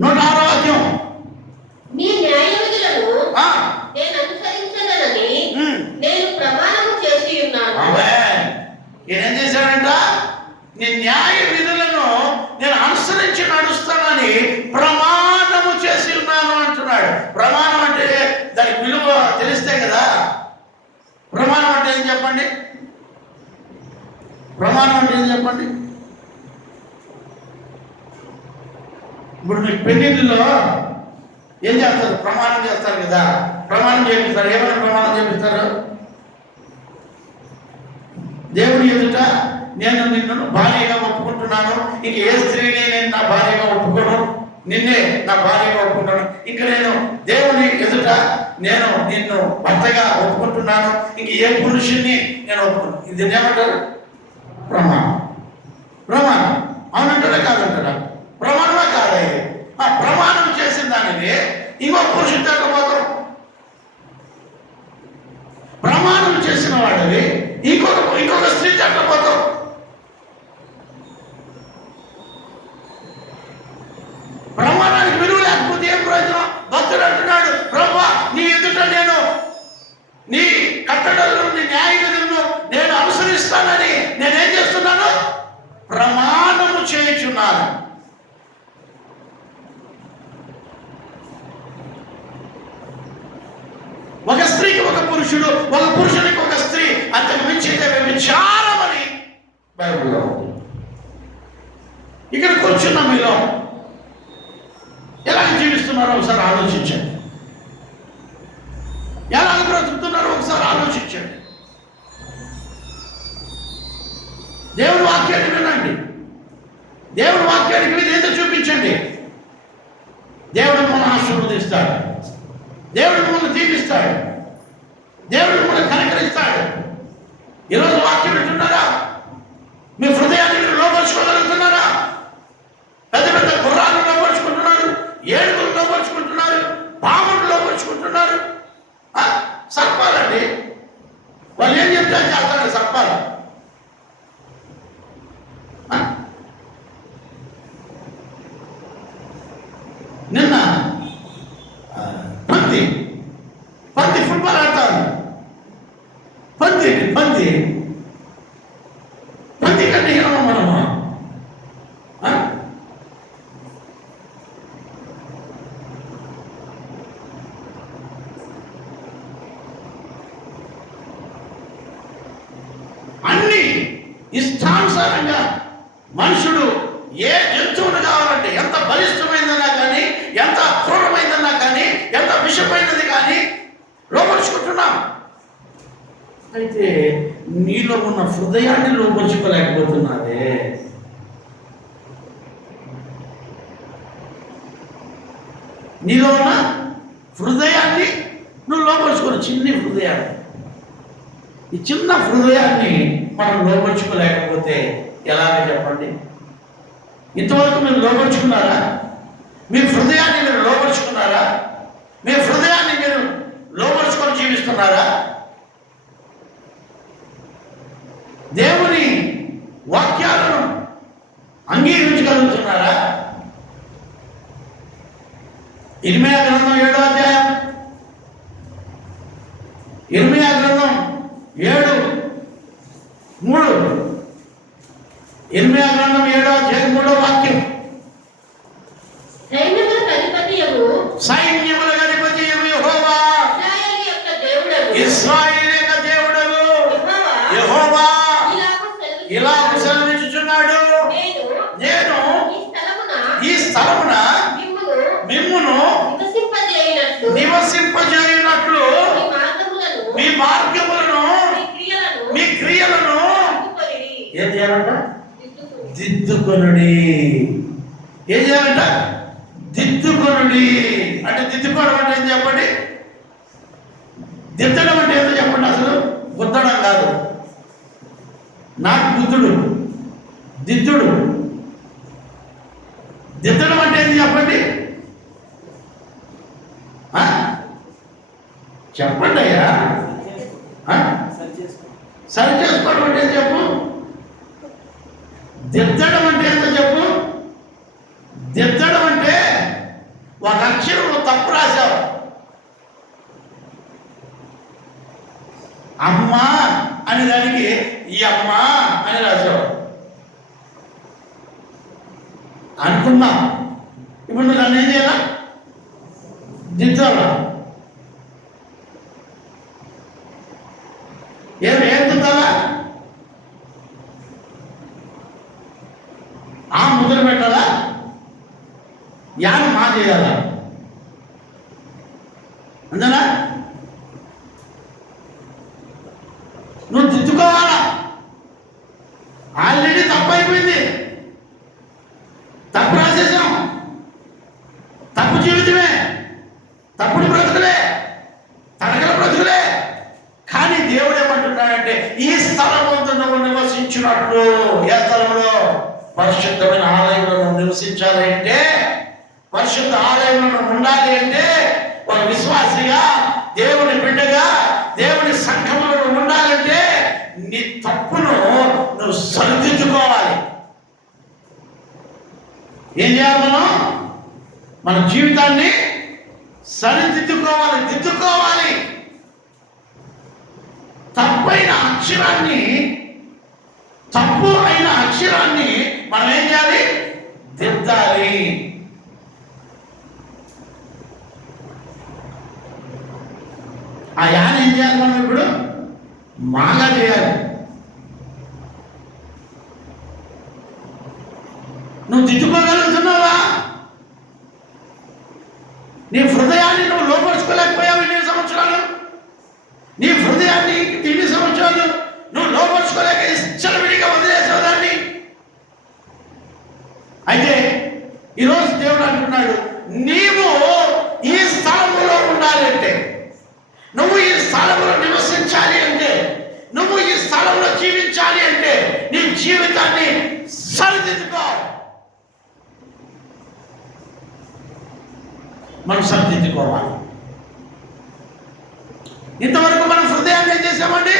106వ వాక్యం. నీ న్యాయ విధులను నేను అనుసరించదనని నేను ప్రమాణము చేసి ఉన్నాను. ఏం చేశాడంట? నీ న్యాయ విధులను నేను అనుసరించి నడుస్తానని ప్రమాణము చేసి ఉన్నాను అంటున్నాడు. ప్రమాణం అంటే దానికి విలువ తెలిస్తే కదా. ప్రమాణం అంటే ఏం చెప్పండి? ప్రమాణం అంటే ఏం చెప్పండి? ఇప్పుడు మీకు పెళ్లిళ్ళలో ఏం చేస్తారు? ప్రమాణం చేస్తారు కదా. ప్రమాణం చేపిస్తారు. ఏమైనా ప్రమాణం చేపిస్తారు? దేవుడి ఎదుట నేను నిన్ను భార్యగా ఒప్పుకుంటున్నాను, ఇంక ఏ స్త్రీని నేను నా భార్యగా ఒప్పుకోను, నిన్నే నా భార్యగా ఒప్పుకుంటాను, ఇంక నేను దేవుని ఎదుట నేను నిన్ను భర్తగా ఒప్పుకుంటున్నాను, ఇంక ఏ పురుషుని నేను ఒప్పుకున్నాను. ఇది ఏమంటారు? ప్రమాణం. ప్రమాణం అవునంటారా కాదంటారా? ప్రమాణమా కాదా ఇది? ప్రమాణం చేసిన దానిని ఇంకో పురుషుడు తగ్గపోతాం. ప్రమాణం చేసిన వాడివి ఇంకొక స్త్రీ తగ్గపోతాం. ప్రమాణానికి విలువ లేకపోతే ఏం ప్రయోజనం? భక్తుడు అంటున్నాడు, ప్రభువా నీ ఎదుట నేను నీ కట్టడలను నీ న్యాయ విధులను నేను అనుసరిస్తానని నేనేం చేస్తున్నాను? ప్రమాణము చేయుచున్నాను. ఒక స్త్రీకి ఒక పురుషుడు, ఒక పురుషునికి ఒక స్త్రీ, అంతకు మించితే వ్యభిచారం అని బైబిల్లో ఉంది. ఇక్కడ కూర్చున్న మీలో ఎలాగ జీవిస్తున్నారో ఒకసారి ఆలోచించండి. ఎలాగ బ్రతుకుతున్నారో ఒకసారి ఆలోచించండి. దేవుని వాక్యాన్ని వినండి. దేవుని వాక్యానికి విధేయత చూపించండి. దేవుడు మిమ్మల్ని ఆశీర్వదిస్తాడు. దేవుడు మిమ్మల్ని దీవిస్తాడు. దేవుడు మిమ్మల్ని కనికరిస్తాడు. ఈరోజు వాక్యం వింటున్నారా? మీ హృదయాన్ని మీరు లోపరుచుకోగలుగుతున్నారా? పెద్ద పెద్ద గుర్రాలను లోపరుచుకుంటున్నారు, ఏడుగులు లోపరుచుకుంటున్నారు, పాములు లోపరుచుకుంటున్నారు. సర్పాలండి, వాళ్ళు ఏం చెప్తే చేస్తారు సర్పాలు. నిన్న పంది ఫుట్బాల్ ఆడతాను. పంది కంటే హీనమా మనము? అన్ని ఇష్టానుసారంగా మనుషుడు ఏ జంతువును కావాలంటే, ఎంత బలిష్టమైందన్నా కానీ, ఎంత క్రూరమైందన్నా కానీ, ఎంత విషమైనది కానీ లోపరుచుకుంటున్నాం. అయితే నీలో ఉన్న హృదయాన్ని లోపరుచుకోలేకపోతున్నావే. నీలో ఉన్న హృదయాన్ని నువ్వు లోపరుచుకోరు. చిన్ని హృదయాన్ని, ఈ చిన్న హృదయాన్ని మనం లోపరుచుకోలేకపోతే ఎలాగ చెప్పండి? ఇంతవరకు మీరు లోపరుచుకున్నారా? మీ హృదయాన్ని మీరు లోపరుచుకున్నారా? మీ హృదయాన్ని మీరు లోపరుచుకొని జీవిస్తున్నారా? దేవుని వాక్యాలను అంగీకరించగలుగుతున్నారా? ఇర్మీయా గ్రంథం 7వ అధ్యాయం ఇర్మీయా గ్రంథం 7:3. ఇర్మీయా గ్రంథం 7:3 వాక్యం. సైన్యముల అధిపతియగు యెహోవా, ఇశ్రాయేలు యొక్క దేవుడగు యెహోవా ఇలాగ సెలవిచ్చుచున్నాడు, నేను ఈ స్థలమున మిమ్మును నివసింపజేయునట్లు మీ మార్గములను మీ క్రియలను ఏం చేయాలంట? దిద్దుకొనుడి. ఏం చేయాలంట? దిద్దుకొనుడి. అంటే దిద్దుకోవడం అంటే ఏం చెప్పండి? దిద్దడం అంటే ఏదో చెప్పండి. అసలు గుద్దడం కాదు, నాకు బుద్ధుడు దిద్దుడు. దిద్దడం అంటే ఏంటి చెప్పండి? చెప్పండి అయ్యా. సరి చేసుకోవడం అంటే ఏం చెప్పు? దిద్దడం అంటే ఏంటో చెప్పు. దిద్దడం అంటే ఒక అక్షరం తప్పు రాశావు, అమ్మ అనే దానికి ఈ అమ్మ అని రాశావు అనుకున్నా. ఇప్పుడు నువ్వు నన్ను ఏం చేయాలా? దిద్దాలా? ఏం దిద్దాలా? ఆ ముద్ర పెట్టాలా? యాను మా చేయాలా? అంతేనా? నువ్వు దిద్దుకోవాలా. ఆల్రెడీ తప్పు అయిపోయింది, తప్పు రాసేసాం, తప్పు జీవితమే, తప్పుడు బ్రతుకులే, తనకల బ్రతుకులే. కానీ దేవుడు ఏమంటున్నాడంటే ఈ స్థలమందు నువ్వు నివసించినట్లు. ఏ స్థలంలో? పరిశుద్ధమైన ఆలయంలో నువ్వు నివసించాలి అంటే, పరిశుద్ధ ఆలయంలో నువ్వు ఉండాలి అంటే, ఒక విశ్వాసిగా, దేవుని బిడ్డగా, దేవుని సంఘంలో నువ్వు ఉండాలంటే నీ తప్పును నువ్వు సరిదిద్దుకోవాలి. ఏం చేయాలి? మన జీవితాన్ని సరిదిద్దుకోవాలి, దిద్దుకోవాలి. తప్పైన అక్షరాన్ని, తప్పు అయిన అక్షరాన్ని మనం ఏం చేయాలి? దిద్దాలి. ఆ యాన ఏం చేయాలి? మనం ఇప్పుడు మాగా చేయాలి. నువ్వు దిద్దుకోగలుగుతున్నావా? నీ హృదయాన్ని నువ్వు లోపరుచుకోలేకపోయావు ఇన్ని సంవత్సరాలు. నీ హృదయాన్ని ఇన్ని సంవత్సరాలు నువ్వు లోపరుచుకోలేక ఇచ్చలవిడిగా వదిలేసావు దాన్ని. అయితే ఈరోజు దేవుడు అంటున్నాడు, నీవు ఈ స్థలంలో ఉండాలంటే, నువ్వు ఈ స్థలంలో నివసించాలి అంటే, నువ్వు ఈ స్థలంలో జీవించాలి అంటే నీ జీవితాన్ని సరిదిద్దుకో. మనం సరిదిద్దుకోవాలి. ఇంతవరకు మనం హృదయాన్ని ఏం చేసామండి?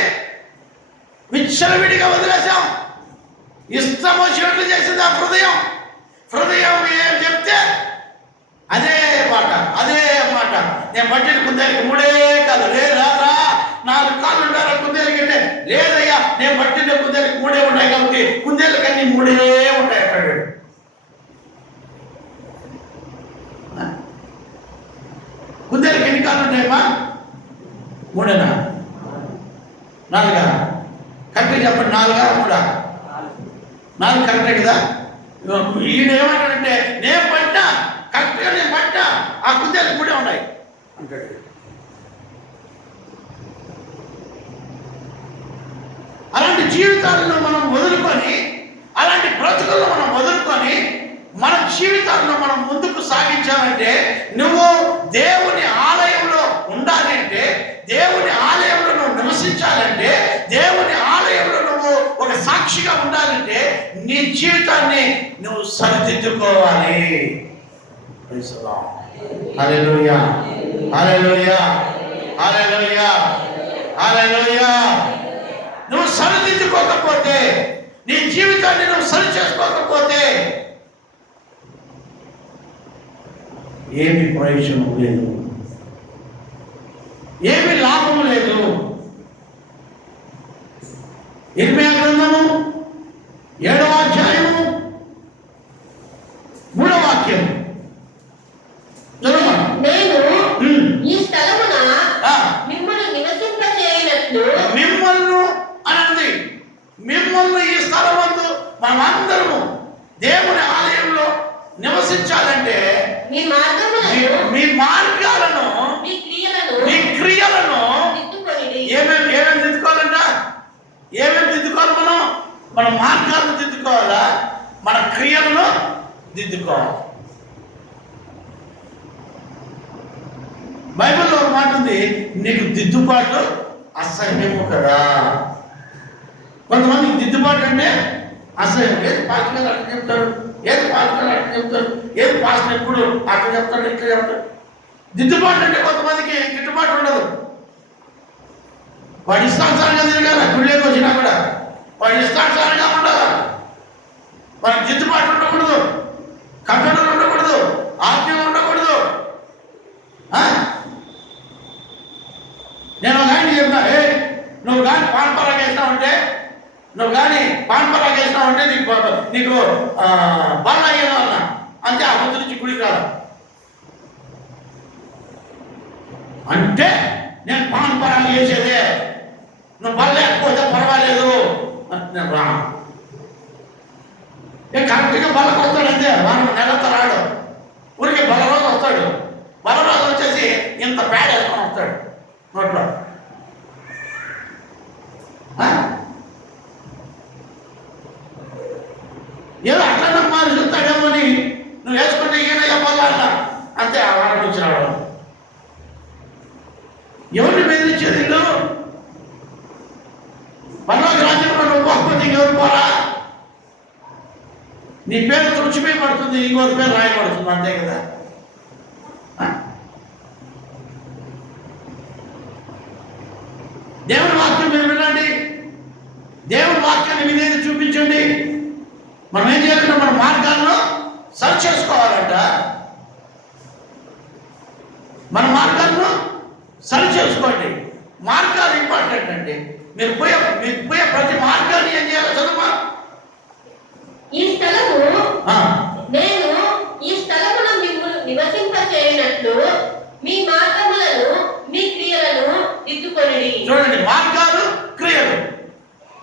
విచ్చలవిడిగా వదిలేసాం. ఇష్టం వచ్చినట్లు చేసింది ఆ హృదయం. హృదయం ఏం చెప్తే అదే మాట, అదే మాట. నేను పట్టిన కుందేలకి 3 కాదు, లేదా 4 కాళ్ళు ఉండాలి కుందేలకి అంటే, లేదయ్యా నేను పట్టిన కుందేలకి 3 ఉంటాయి కాబట్టి కుందేలకన్నీ 3 ఉంటాయి అక్కడ. కుందేలకి ఎన్ని కాళ్ళు ఉంటాయమ్మా? 3 4 కరెక్ట్గా చెప్పండి. 4 3 4 కరెక్టే కదా? ఈయన ఏమంటాడంటే, నేను పట్టా, కరెక్ట్గా నేను పట్టా, ఆ కుందేలకు 3 ఉన్నాయి అంటాడు. అలాంటి జీవితాలను మనం వదులుకొని, అలాంటి బ్రతుకులను మనం వదులుకొని మన జీవితాలను మనం ముందుకు సాగించాలంటే, నువ్వు దేవుని ఆలయంలో ఉండాలి అంటే, దేవుని ఆలయంలో నువ్వు నివసించాలంటే, దేవుని ఆలయంలో నువ్వు ఒక సాక్షిగా ఉండాలంటే నీ జీవితాన్ని నువ్వు సరిదిద్దుకోవాలి. హల్లెలూయా, హల్లెలూయా, హల్లెలూయా, హల్లెలూయా. నువ్వు సరిదిద్దుకోకపోతే, నీ జీవితాన్ని నువ్వు సరి చేసుకోకపోతే ఏమి ప్రయోజనం లేదు, ఏమి లాభం లేదు. నివసించాలంటే మీ మార్గములను మీ మార్గాలను మీ క్రియలను ఏమేమి దిద్దుకోవాలంట? ఏమేమి దిద్దుకోవాలి? మన మార్గాలను దిద్దుకోవాలా, మన క్రియలను దిద్దుకోవాలి. బైబిల్లో ఒక మాట ఉంది, నీకు దిద్దుబాటు అసహ్యము కదా. కొంతమందికి దిద్దుబాటు అంటే అసహ్యం. ఏది పాస్టర్ గారు అట్లా చెప్తారు, ఏది పాస్టర్ గారు అట్లా చెప్తారు, ఏది పాస్టర్ ఎప్పుడు అట్లా చెప్తాడు ఇట్లా చెప్తాడు. దిద్దుబాటు అంటే కొంతమందికి గిట్టుబాటు ఉండదు. వాడి ఇష్టానుసారంగా తిరగాల, గుళ్ళేకి వచ్చినా కూడా వాడి ఇష్టానుసారంగా ఉండాలి. వాడికి దిద్దుబాటు ఉండకూడదు, కట్టడలు ఉండకూడదు, ఆజ్ఞలు ఉండకూడదు. నేను ఒక ఆయన చెప్తా, నువ్వు కానీ పాన్పరాగా వేసినావంటే నీకు బాగా అయ్యేదో అన్నా అంతే. ఆ ముందు నుంచి గుడికి రాదు అంటే నేను పాన్పరాగా వేసేదే, నువ్వు బల లేకపోతే పర్వాలేదు నేను రా. కరెక్ట్గా బలకు వస్తాడు అంతే, వాడు నెలంతా రాడు. ఊరికి బలరోజు వస్తాడు. బలరోజు వచ్చేసి ఇంత ప్యాడ్ వేసుకొని వస్తాడు నోట్లో. ఏదో అట్లా మారి చూస్తాడేమో అని నువ్వు వేసుకుంటే ఈయన చెప్పాల అంతే. ఆ వారం నుంచి రావడం ఎవరిని బెదిరించేది? పర్వాలేదు రాజ్యంలో నువ్వు పోకపోతే ఇంకెవరు పోరా? నీ పేరు తుడిచిపోయి పడుతుంది, ఇంకొకరి పేరు రాయబడుతుంది అంతే కదా. దేవుని వాక్యం మీరు వినండి, దేవుని వాక్యాన్ని వినేది చూపించండి. మనం ఏం చేయాలంటే మన మార్గాలను సరి చేసుకోవాలంట. మన మార్గాలను సరి చేసుకోండి. మార్గాలు ఇంపార్టెంట్ అండి. మీకు పోయే ప్రతి మార్గాన్ని ఏం చేయాలో చదువు. ఈ స్థలము నేను ఈ స్థలమును మిమ్మల్ని నివసింపచేయనట్లు మీ మార్గములను మీ క్రియలను దిద్దుకొనిడి. చూడండి, మార్గాలు క్రియలు.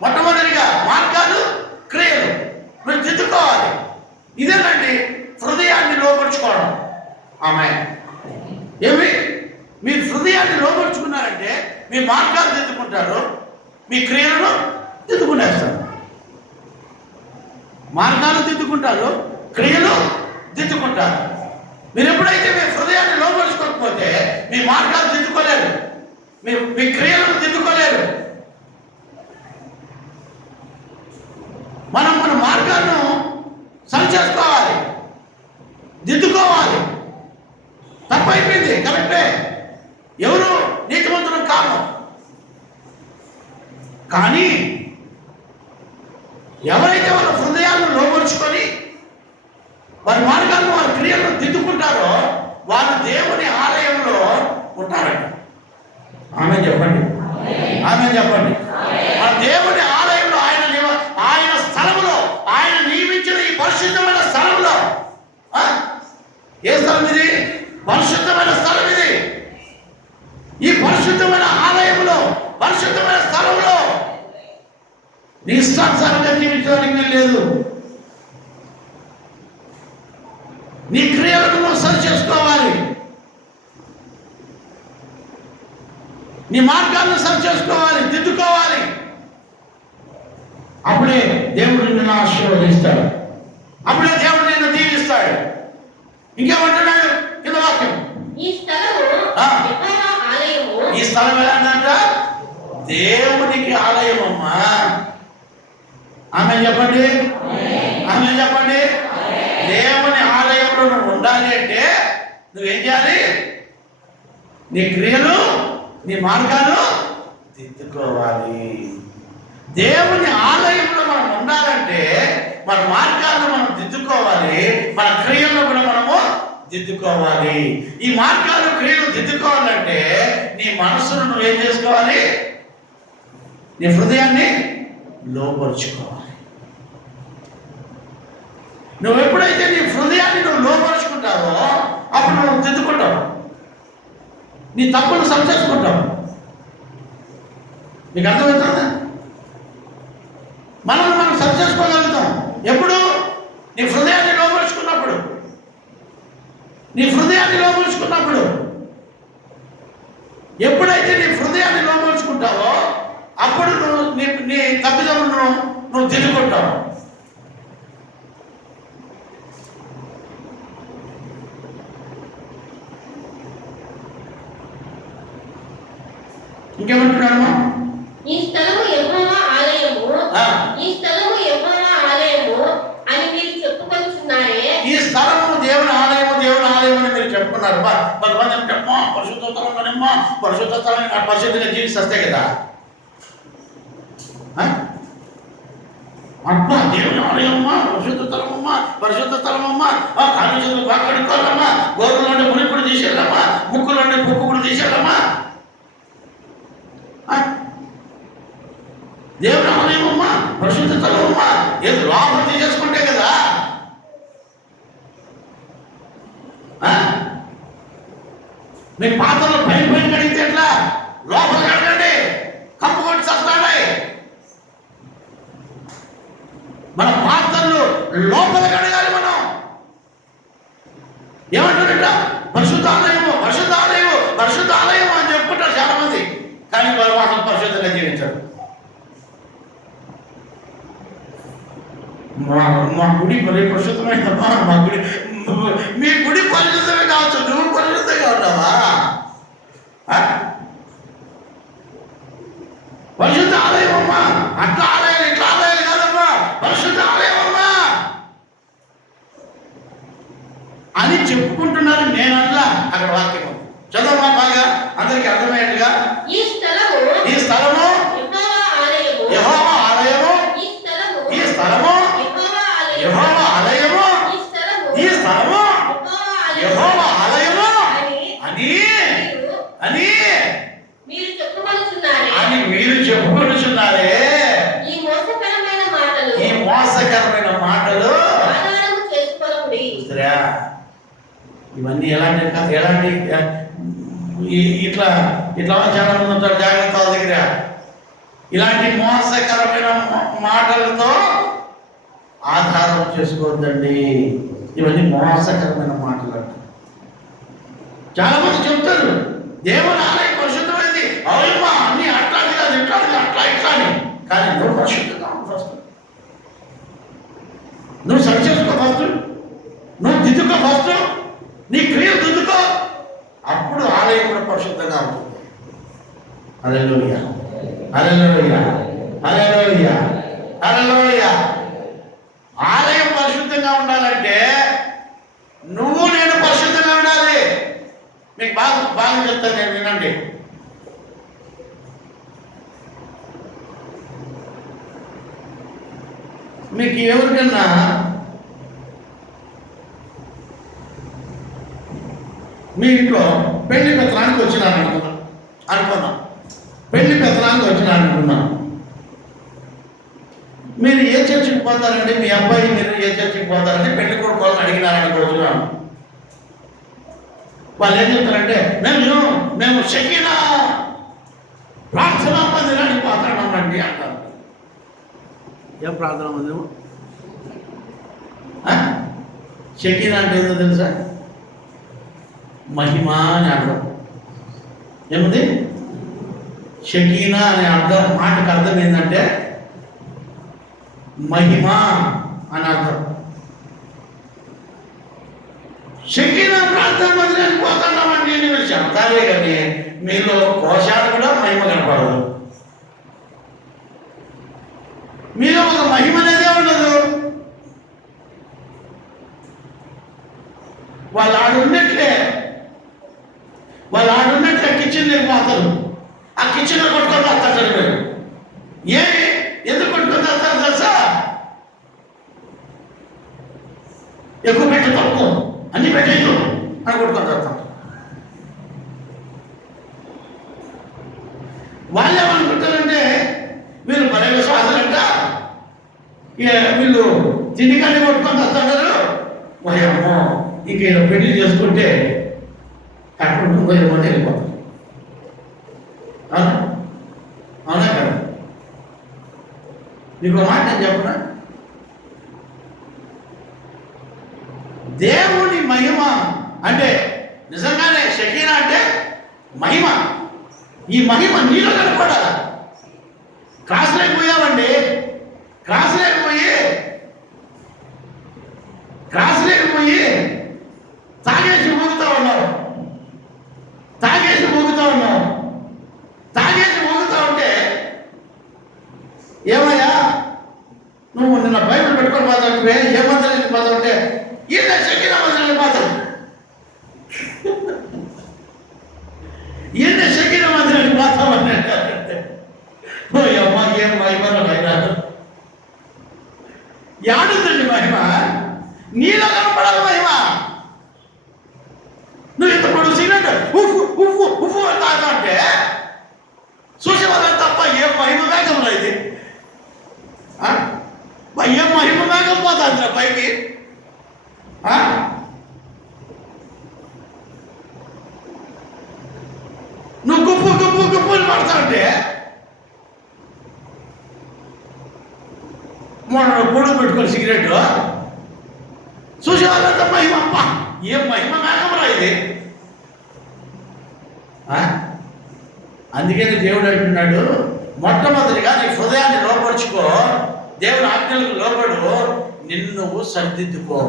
మొట్టమొదటిగా మార్గాలు క్రియలు మీరు దిద్దుకోవాలి. ఇదేనండి హృదయాన్ని లోపరుచుకోవడం. ఆమె ఏమి మీరు హృదయాన్ని లోపరుచుకున్నారంటే మీ మార్గాలు దిద్దుకుంటారు, మీ క్రియలను దిద్దుకునేస్తారు. మార్గాలు దిద్దుకుంటారు, క్రియలు దిద్దుకుంటారు. మీరు ఎప్పుడైతే మీ హృదయాన్ని లోపరుచుకోకపోతే మీ మార్గాలు దిద్దుకోలేరు, మీ క్రియలను దిద్దుకోలేరు. మనం మన మార్గాలను సరి చేసుకోవాలి, దిద్దుకోవాలి. తప్పైపోయింది, కరెక్టే, ఎవరు నీతిమంతులం కాదు. కానీ ఎవరైతే వాళ్ళ హృదయాలను లోపరుచుకొని వారి మార్గాలను వారి క్రియలను దిద్దుకుంటారో వాళ్ళు దేవుని ఆలయంలో ఉంటారండి. ఆమె చెప్పండి, ఆమె చెప్పండి. మన దేవుని ఆలయంలో ఆయన స్థలంలో, ఆయన నియమించిన ఈ పరిశుద్ధమైన స్థలంలో, ఏ స్థలం ఇది? పరిశుద్ధమైన స్థలం ఇది. ఈ పరిశుద్ధమైన ఆలయంలో, పరిశుద్ధమైన స్థలంలో నీ ఇష్టానుసారంగా జీవించడానికి లేదు. నీ క్రియలను నువ్వు సరి చేసుకోవాలి, నీ మార్గాలను సరి చేసుకోవాలి, దిద్దుకోవాలి. అప్పుడే దేవుడు నిన్ను ఆశీర్వదిస్తాడు, అప్పుడే దేవుడు నిన్ను దీవిస్తాడు. ఇంకేమంటున్నాడు కింద వాక్యం? ఈ స్థలము ఆలయము. ఈ స్థలం ఎలాంట? దేవునికి ఆలయం అమ్మా. ఆమె చెప్పండి, ఆమె చెప్పండి. దేవుని ఆలయంలో నువ్వు ఉండాలి అంటే నువ్వేం చేయాలి? నీ క్రియలు, నీ మార్గాలు దిద్దుకోవాలి. దేవుని ఆలయంలో మనం ఉండాలంటే మన మార్గాలను మనం దిద్దుకోవాలి, మన క్రియలను కూడా మనము దిద్దుకోవాలి. ఈ మార్గాలు, క్రియలు దిద్దుకోవాలంటే నీ మనస్సును నువ్వేం చేసుకోవాలి? నీ హృదయాన్ని లోపరుచుకోవాలి. నువ్వు ఎప్పుడైతే నీ హృదయాన్ని నువ్వు లోపరుచుకుంటావో అప్పుడు నువ్వు దిద్దుకుంటావు, నీ తప్పును సరి చేసుకుంటావు. నీకు అర్థమవుతుందా? మనం సరి చేసుకోగలుగుతాం ఎప్పుడు? నీ హృదయాన్ని లోపరుచుకున్నప్పుడు. నీ హృదయాన్ని లోపరుచుకున్నప్పుడు, ఎప్పుడైతే నీ హృదయాన్ని లోపరుచుకుంటావో అప్పుడు నువ్వు నీ తప్పిదములను నువ్వు దిద్దుకుంటావు. ఇంకేమంటున్నాడమ్మా? ఈ స్థలము యెహోవా ఆలయము, ఈ స్థలము యెహోవా ఆలయము అని మీరు చెప్పుకొచ్చున్నారే. ఈ స్థలము దేవుని ఆలయము, దేవుని ఆలయం అని మీరు చెప్పుకున్నారు. కొంతమంది అంటే అమ్మా పరిశుద్ధ స్థలం కానమ్మా, పరిశుద్ధ స్థలం పరిశుద్ధిగా జీవిస్తే కదా. అబ్బా దేవుని ఆలయమ్మా, పరిశుద్ధ స్థలమమ్మా, పరిశుద్ధ స్థలమమ్మా, కాళ్ళు చేతులు బాగా కడుక్కోవాలమ్మా, గోరులోండి మురికి కూడా తీసేయాలమ్మా, ముక్కులోండి ముక్కు కూడా తీసేయాలమ్మా. దేవుని ఆలయమమ్మా, పరిశుద్ధ స్థలమమ్మా, ఏది లోపల తీసేసుకుంటే కదా. మీ పాత్రలు పైన పైన కడిగితే ఎట్లా? లోపల కడగండి, కప్పు కొట్టి చస్తాయి. మన పాత్రలు లోపల కడగాలి. మనం ఏమంటారంట? పరిశుద్ధ ఆలయము, పరిశుద్ధ ఆలయము, పరిశుద్ధ ఆలయం అని చెప్పుకుంటారు చాలా మంది, కానీ వారు వాటిని పరిశుద్ధంగా జీవించారు. మా గుడి పరిశుద్ధమైన మా గుడి, మీ గుడి పరిశుద్ధమే కావచ్చు, నువ్వు పరిశుద్ధంగా ఉంటావా? పరిశుద్ధ ఆలయం అమ్మా, అట్లా ఆలయాలు ఇట్లా ఆలయాలు కాదమ్మా, పరిశుద్ధ ఆలయం అమ్మా అని చెప్పుకుంటున్నారు. నేను అట్లా అక్కడ వాక్యం చదవమా బాగా అందరికి అర్థమయ్యేట్టుగా. ఈ స్థలము యెహోవా ఆలయము, ఈ స్థలము యెహోవా ఆలయము, ఈ స్థలము యెహోవా ఆలయము అని మీరు చెప్పుకొనుచున్నారే. అని మీరు చెప్పుకొనుచున్నారే. ఈ మోసకరమైన మాటలు ఆధారము చేసుకోకుడి. ఇవన్నీ ఎలాంటి ఇట్లా ఇట్లా చాలా మంది ఉంటారు. జాగ్రత్త వాళ్ళ దగ్గర ఇలాంటి మోసకరమైన మాటలతో ఆధారం చేసుకోవద్దండి. ఇవన్నీ మోసకరమైన మాటలు అంట. చాలా మంది చెప్తారు దేవుని ఆలయం పరిశుద్ధమైంది, అవునమ్మా అన్ని అట్లాంటి కాదు, ఇట్లాంటి అట్లా ఇట్లా అని. కానీ నువ్వు పరిశుద్ధంగా ఫస్ట్, నువ్వు సరి చేసుకో ఫస్ట్, నువ్వు దిద్దుకో ఫస్ట్, నీ క్రియలు దిద్దుకో, అప్పుడు ఆలయం కూడా పరిశుద్ధంగా ఉంటుంది. హల్లెలూయా, హల్లెలూయా, హల్లెలూయా, హల్లెలూయా. ఆలయం పరిశుద్ధంగా ఉండాలంటే నువ్వు నేను పరిశుద్ధంగా ఉండాలి. మీకు బాగా చెప్తాను నేను, వినండి. మీకు ఎవరికన్నా మీ ఇంట్లో పెళ్లి పెత్తనానికి వచ్చినాను అనుకున్నాం, పెళ్లి పెత్తనానికి వచ్చినాను అనుకున్నాం. మీరు ఏ చర్చికి పోతారండి, మీ అబ్బాయి మీరు ఏ చర్చికి పోతారంటే పెళ్లి కొడుకు వాళ్ళని అడిగినారనుకోవచ్చున్నాను. వాళ్ళు ఏం చెప్తారంటే మేము షకీనా ప్రార్థనా మందిరానికి పోతామండి అంటారు. ఏం ప్రార్థనా మందిరం? షకీనా అంటే ఏందో తెలుసా? మహిమ అని అర్థం. ఏముంది? షకీనా అనే అర్థం, మాటకు అర్థం ఏంటంటే మహిమ అని అర్థం. షకీనా ప్రార్థన మందిరానికి పోతున్నామండి అని మీరు చెప్తారే కానీ మీలో కోశాలు కూడా మహిమ కనపడదు. మీలో ఒక మహిమ అనేదే ఉండదు. వాళ్ళు ఆడున్నట్లే కిచెన్ పోతారు, ఆ కిచెన్లో కొట్టుకొని వస్తారు. మీరు ఎందుకు కొట్టుకొని వస్తారు తెలుసా? ఎక్కువ పెట్టి తప్పు అన్ని పెట్టేయదు అని కొట్టుకొని వస్తాం. వాళ్ళు ఏమనుకుంటారంటే వీళ్ళు భలే విశ్వాసాలంట, వీళ్ళు తిండికాన్ని కొట్టుకొని వస్తున్నారు. భయమో ఇంక పెళ్లి చేసుకుంటే అక్కడ ఏమో వెళ్ళిపోతారు. అవునా కదా? నీకు మాట నేను చెప్పనా? దేవుని మహిమ అంటే నిజంగానే షకీనా అంటే మహిమ. ఈ మహిమ నీలో కనపడాలి. క్రాస్ లేకపోయామండి, క్రాస్ లేకపోయి తాగేసి ఊగుతూ ఉన్నావు, తాగేసి ఊగుతూ ఉంటే ఏమయ్యా నువ్వు నిన్న బైబిల్ పెట్టుకొని పోతావువే, ఏ మందిరం వెళ్ళిపోతావు అంటే ఈయన షకీనా మందిరం వెళ్ళిపోతావు, ఈయన షకీనా మందిరం వెళ్ళిపోతామని అంటారంటే ఓ అమ్మ ఏం మహిమలో అయినారు. యాడుందండి మహిమ? నీలో కనపడాలి మహిమ. నువ్వు ఇంత పొడుగు సిగరెట్ ఉఫ్ ఉఫ్ ఉఫ్ అని తాగంటే చూసేవాళ్ళని తప్ప ఏం మహిమ వేగంలో ఇది? ఏం మహిమ వేగం పోతుంది పైకి? నువ్వు గుప్పు గుప్పు గుప్పులు పడతావంటే పొడుగు పెట్టుకొని సిగరెట్ చూసేవాళ్ళంతా మహిమ. అప్ప ఏం మహిమ మేఘమరా ఇది? అందుకని దేవుడు అంటున్నాడు, మొట్టమొదటిగా నీ హృదయాన్ని లోపరుచుకో, దేవుని ఆజ్ఞలకు లోబడు, నిన్ను నువ్వు సరిదిద్దుకో.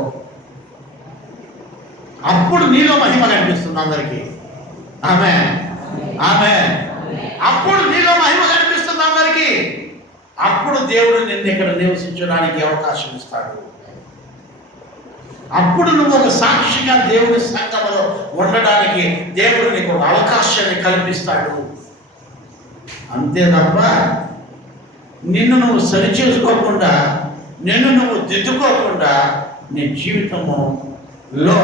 అప్పుడు నీలో మహిమ కనిపిస్తుంది అందరికీ. ఆమేన్, ఆమేన్. అప్పుడు నీలో మహిమ కనిపిస్తుంది అందరికీ. అప్పుడు దేవుడు నిన్ను ఇక్కడ నివసించడానికి అవకాశం ఇస్తాడు. అప్పుడు నువ్వు ఒక సాక్షిగా దేవుని సంఘములో ఉండడానికి దేవుడు నీకు ఒక అవకాశాన్ని కల్పిస్తాడు. అంతే తప్ప నిన్ను నువ్వు సరిచేసుకోకుండా, నిన్ను నువ్వు దిద్దుకోకుండా నీ జీవితంలో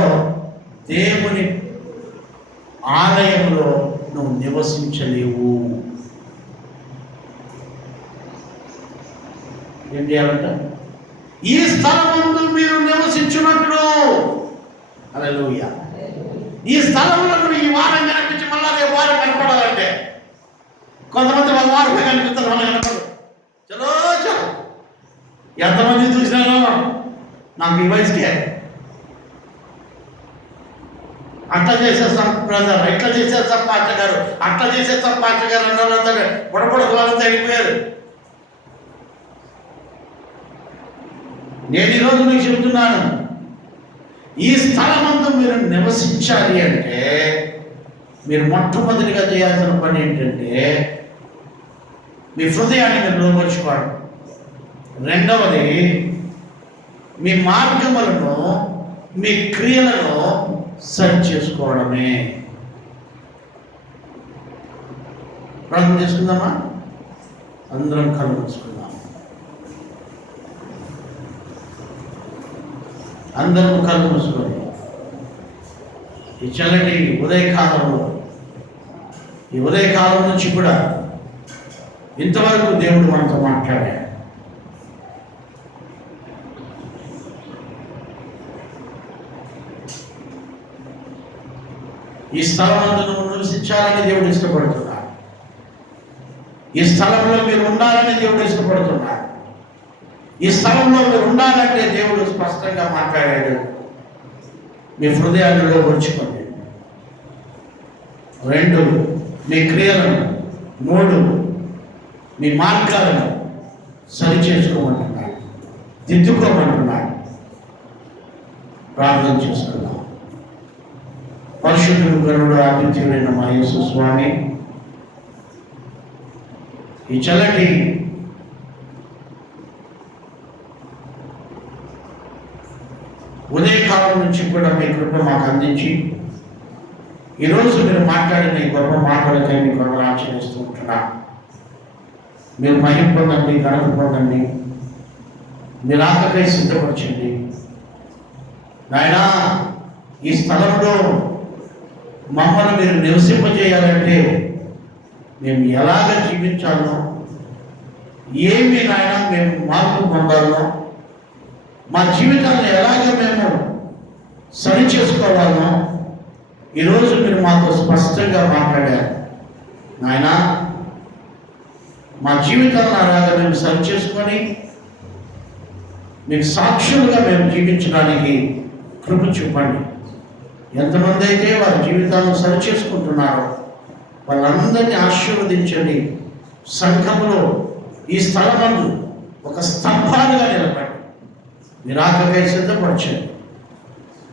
దేవుని ఆలయంలో నువ్వు నివసించలేవు. ఏం చేయాలంట? ఈ స్థలమందు మీరు నివసించున్నట్లు. హల్లెలూయా. ఈ స్థలంలో నువ్వు ఈ వారం కనిపించి మళ్ళా రేపు వారం కనపడాలంటే కొంతమంది ఒక వారం కనిపిస్తారు, మళ్ళీ కనపడదు. చలో చలో ఎంతమంది చూసినాను నాకు ఈ వయసుకే అట్లా చేసేస్తాం బ్రదర్, ఇట్లా చేసేస్తాం పాస్టర్ గారు, అట్లా చేసేస్తాం పాస్టర్ గారు అన్న వాళ్ళంతా బుడబుడకు వాళ్ళంతా వెళ్ళిపోయారు. నేను ఈరోజు మీకు చెబుతున్నాను, ఈ స్థలమంతా మీరు నివసించాలి అంటే మీరు మొట్టమొదటిగా చేయాల్సిన పని ఏంటంటే మీ హృదయాన్ని మీరు లోపరుచుకోవడం. రెండవది మీ మార్గములను, మీ క్రియలను సరి చేసుకోవడమే. ప్రార్థన చేసుకుందామా? అందరం కళ్ళు మూసుకుందాం. అందరూ కళ్ళు మూసుకొని ఈ చల్లటి ఉదయకాలంలో, ఈ ఉదయకాలం నుంచి కూడా ఇంతవరకు దేవుడు మనతో మాట్లాడాడు. ఈ స్థలంలో నువ్వు నివసించాలని దేవుడు ఇష్టపడుతున్నాడు. ఈ స్థలంలో మీరు ఉండాలని దేవుడు ఇష్టపడుతున్నాడు. ఈ స్థలంలో మీరు ఉండాలంటే దేవుడు స్పష్టంగా మాట్లాడాడు. మీ హృదయాన్ని లోపరుచుకోండి. 2 మీ క్రియలను, 3 మీ మార్గాలను సరి చేసుకోమంటున్నాడు, దిద్దుకోమంటున్నాడు. ప్రార్థన చేసుకున్నాం. పరిశుద్ధుడు, కరుణుడు, ఆదిత్యుడైన మా యేసు స్వామి, ఈ చల్లటి ఉదయకాలం నుంచి కూడా మీ కృప మాకు అందించి ఈరోజు మీరు మాట్లాడిన ఈ గొప్ప మాటలకై మీ కృపను ఆచరిస్తూ ఉంటున్నా. మీరు మహిమ పొందండి, ఘనత పొందండి, మీరు ఆకకై సిద్ధపరచండి నాయనా. ఈ స్థలంలో మమ్మల్ని మీరు నివసింపజేయాలంటే మేము ఎలాగ జీవించాలో, ఏమి నాయన మేము మార్పు పొందాలో, మా జీవితాన్ని ఎలాగ మేము సరి చేసుకోవాలో ఈరోజు మీరు మాతో స్పష్టంగా మాట్లాడారు నాయన. మా జీవితాలను అలాగ మేము సరి చేసుకొని మీకు సాక్షులుగా మేము జీవించడానికి కృప చూపండి. ఎంతమంది అయితే వారి జీవితాలను సరిచేసుకుంటున్నారో వాళ్ళందరినీ ఆశీర్వదించండి. సంఘములో ఈ స్థలమందు ఒక స్తంభాలుగా నిలబడి నిరాకకై సిద్ధపరచండి.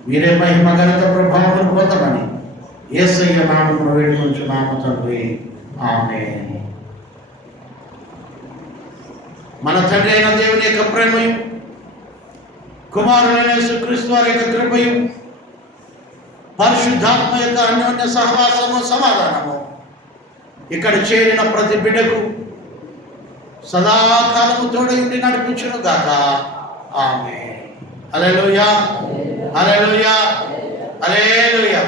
మీరే మహిమ ఘనత ప్రభావం పొందమని యేసయ్య నామములో వేడుకొంచున్నాము తండ్రి. ఆమేన్. మన తండ్రి అయిన దేవుని యొక్క ప్రేమయు, కుమారుడైన యేసుక్రీస్తు వారి యొక్క కృపయు, పరిశుద్ధాత్మ యొక్క అన్యోన్య సహవాసము, సమాధానము ఇక్కడ చేరిన ప్రతి బిడ్డకు సదాకాలము తోడై ఉండి నడిపించును గాక. ఆమేన్. హల్లెలూయా, హల్లెలూయా, హల్లెలూయా.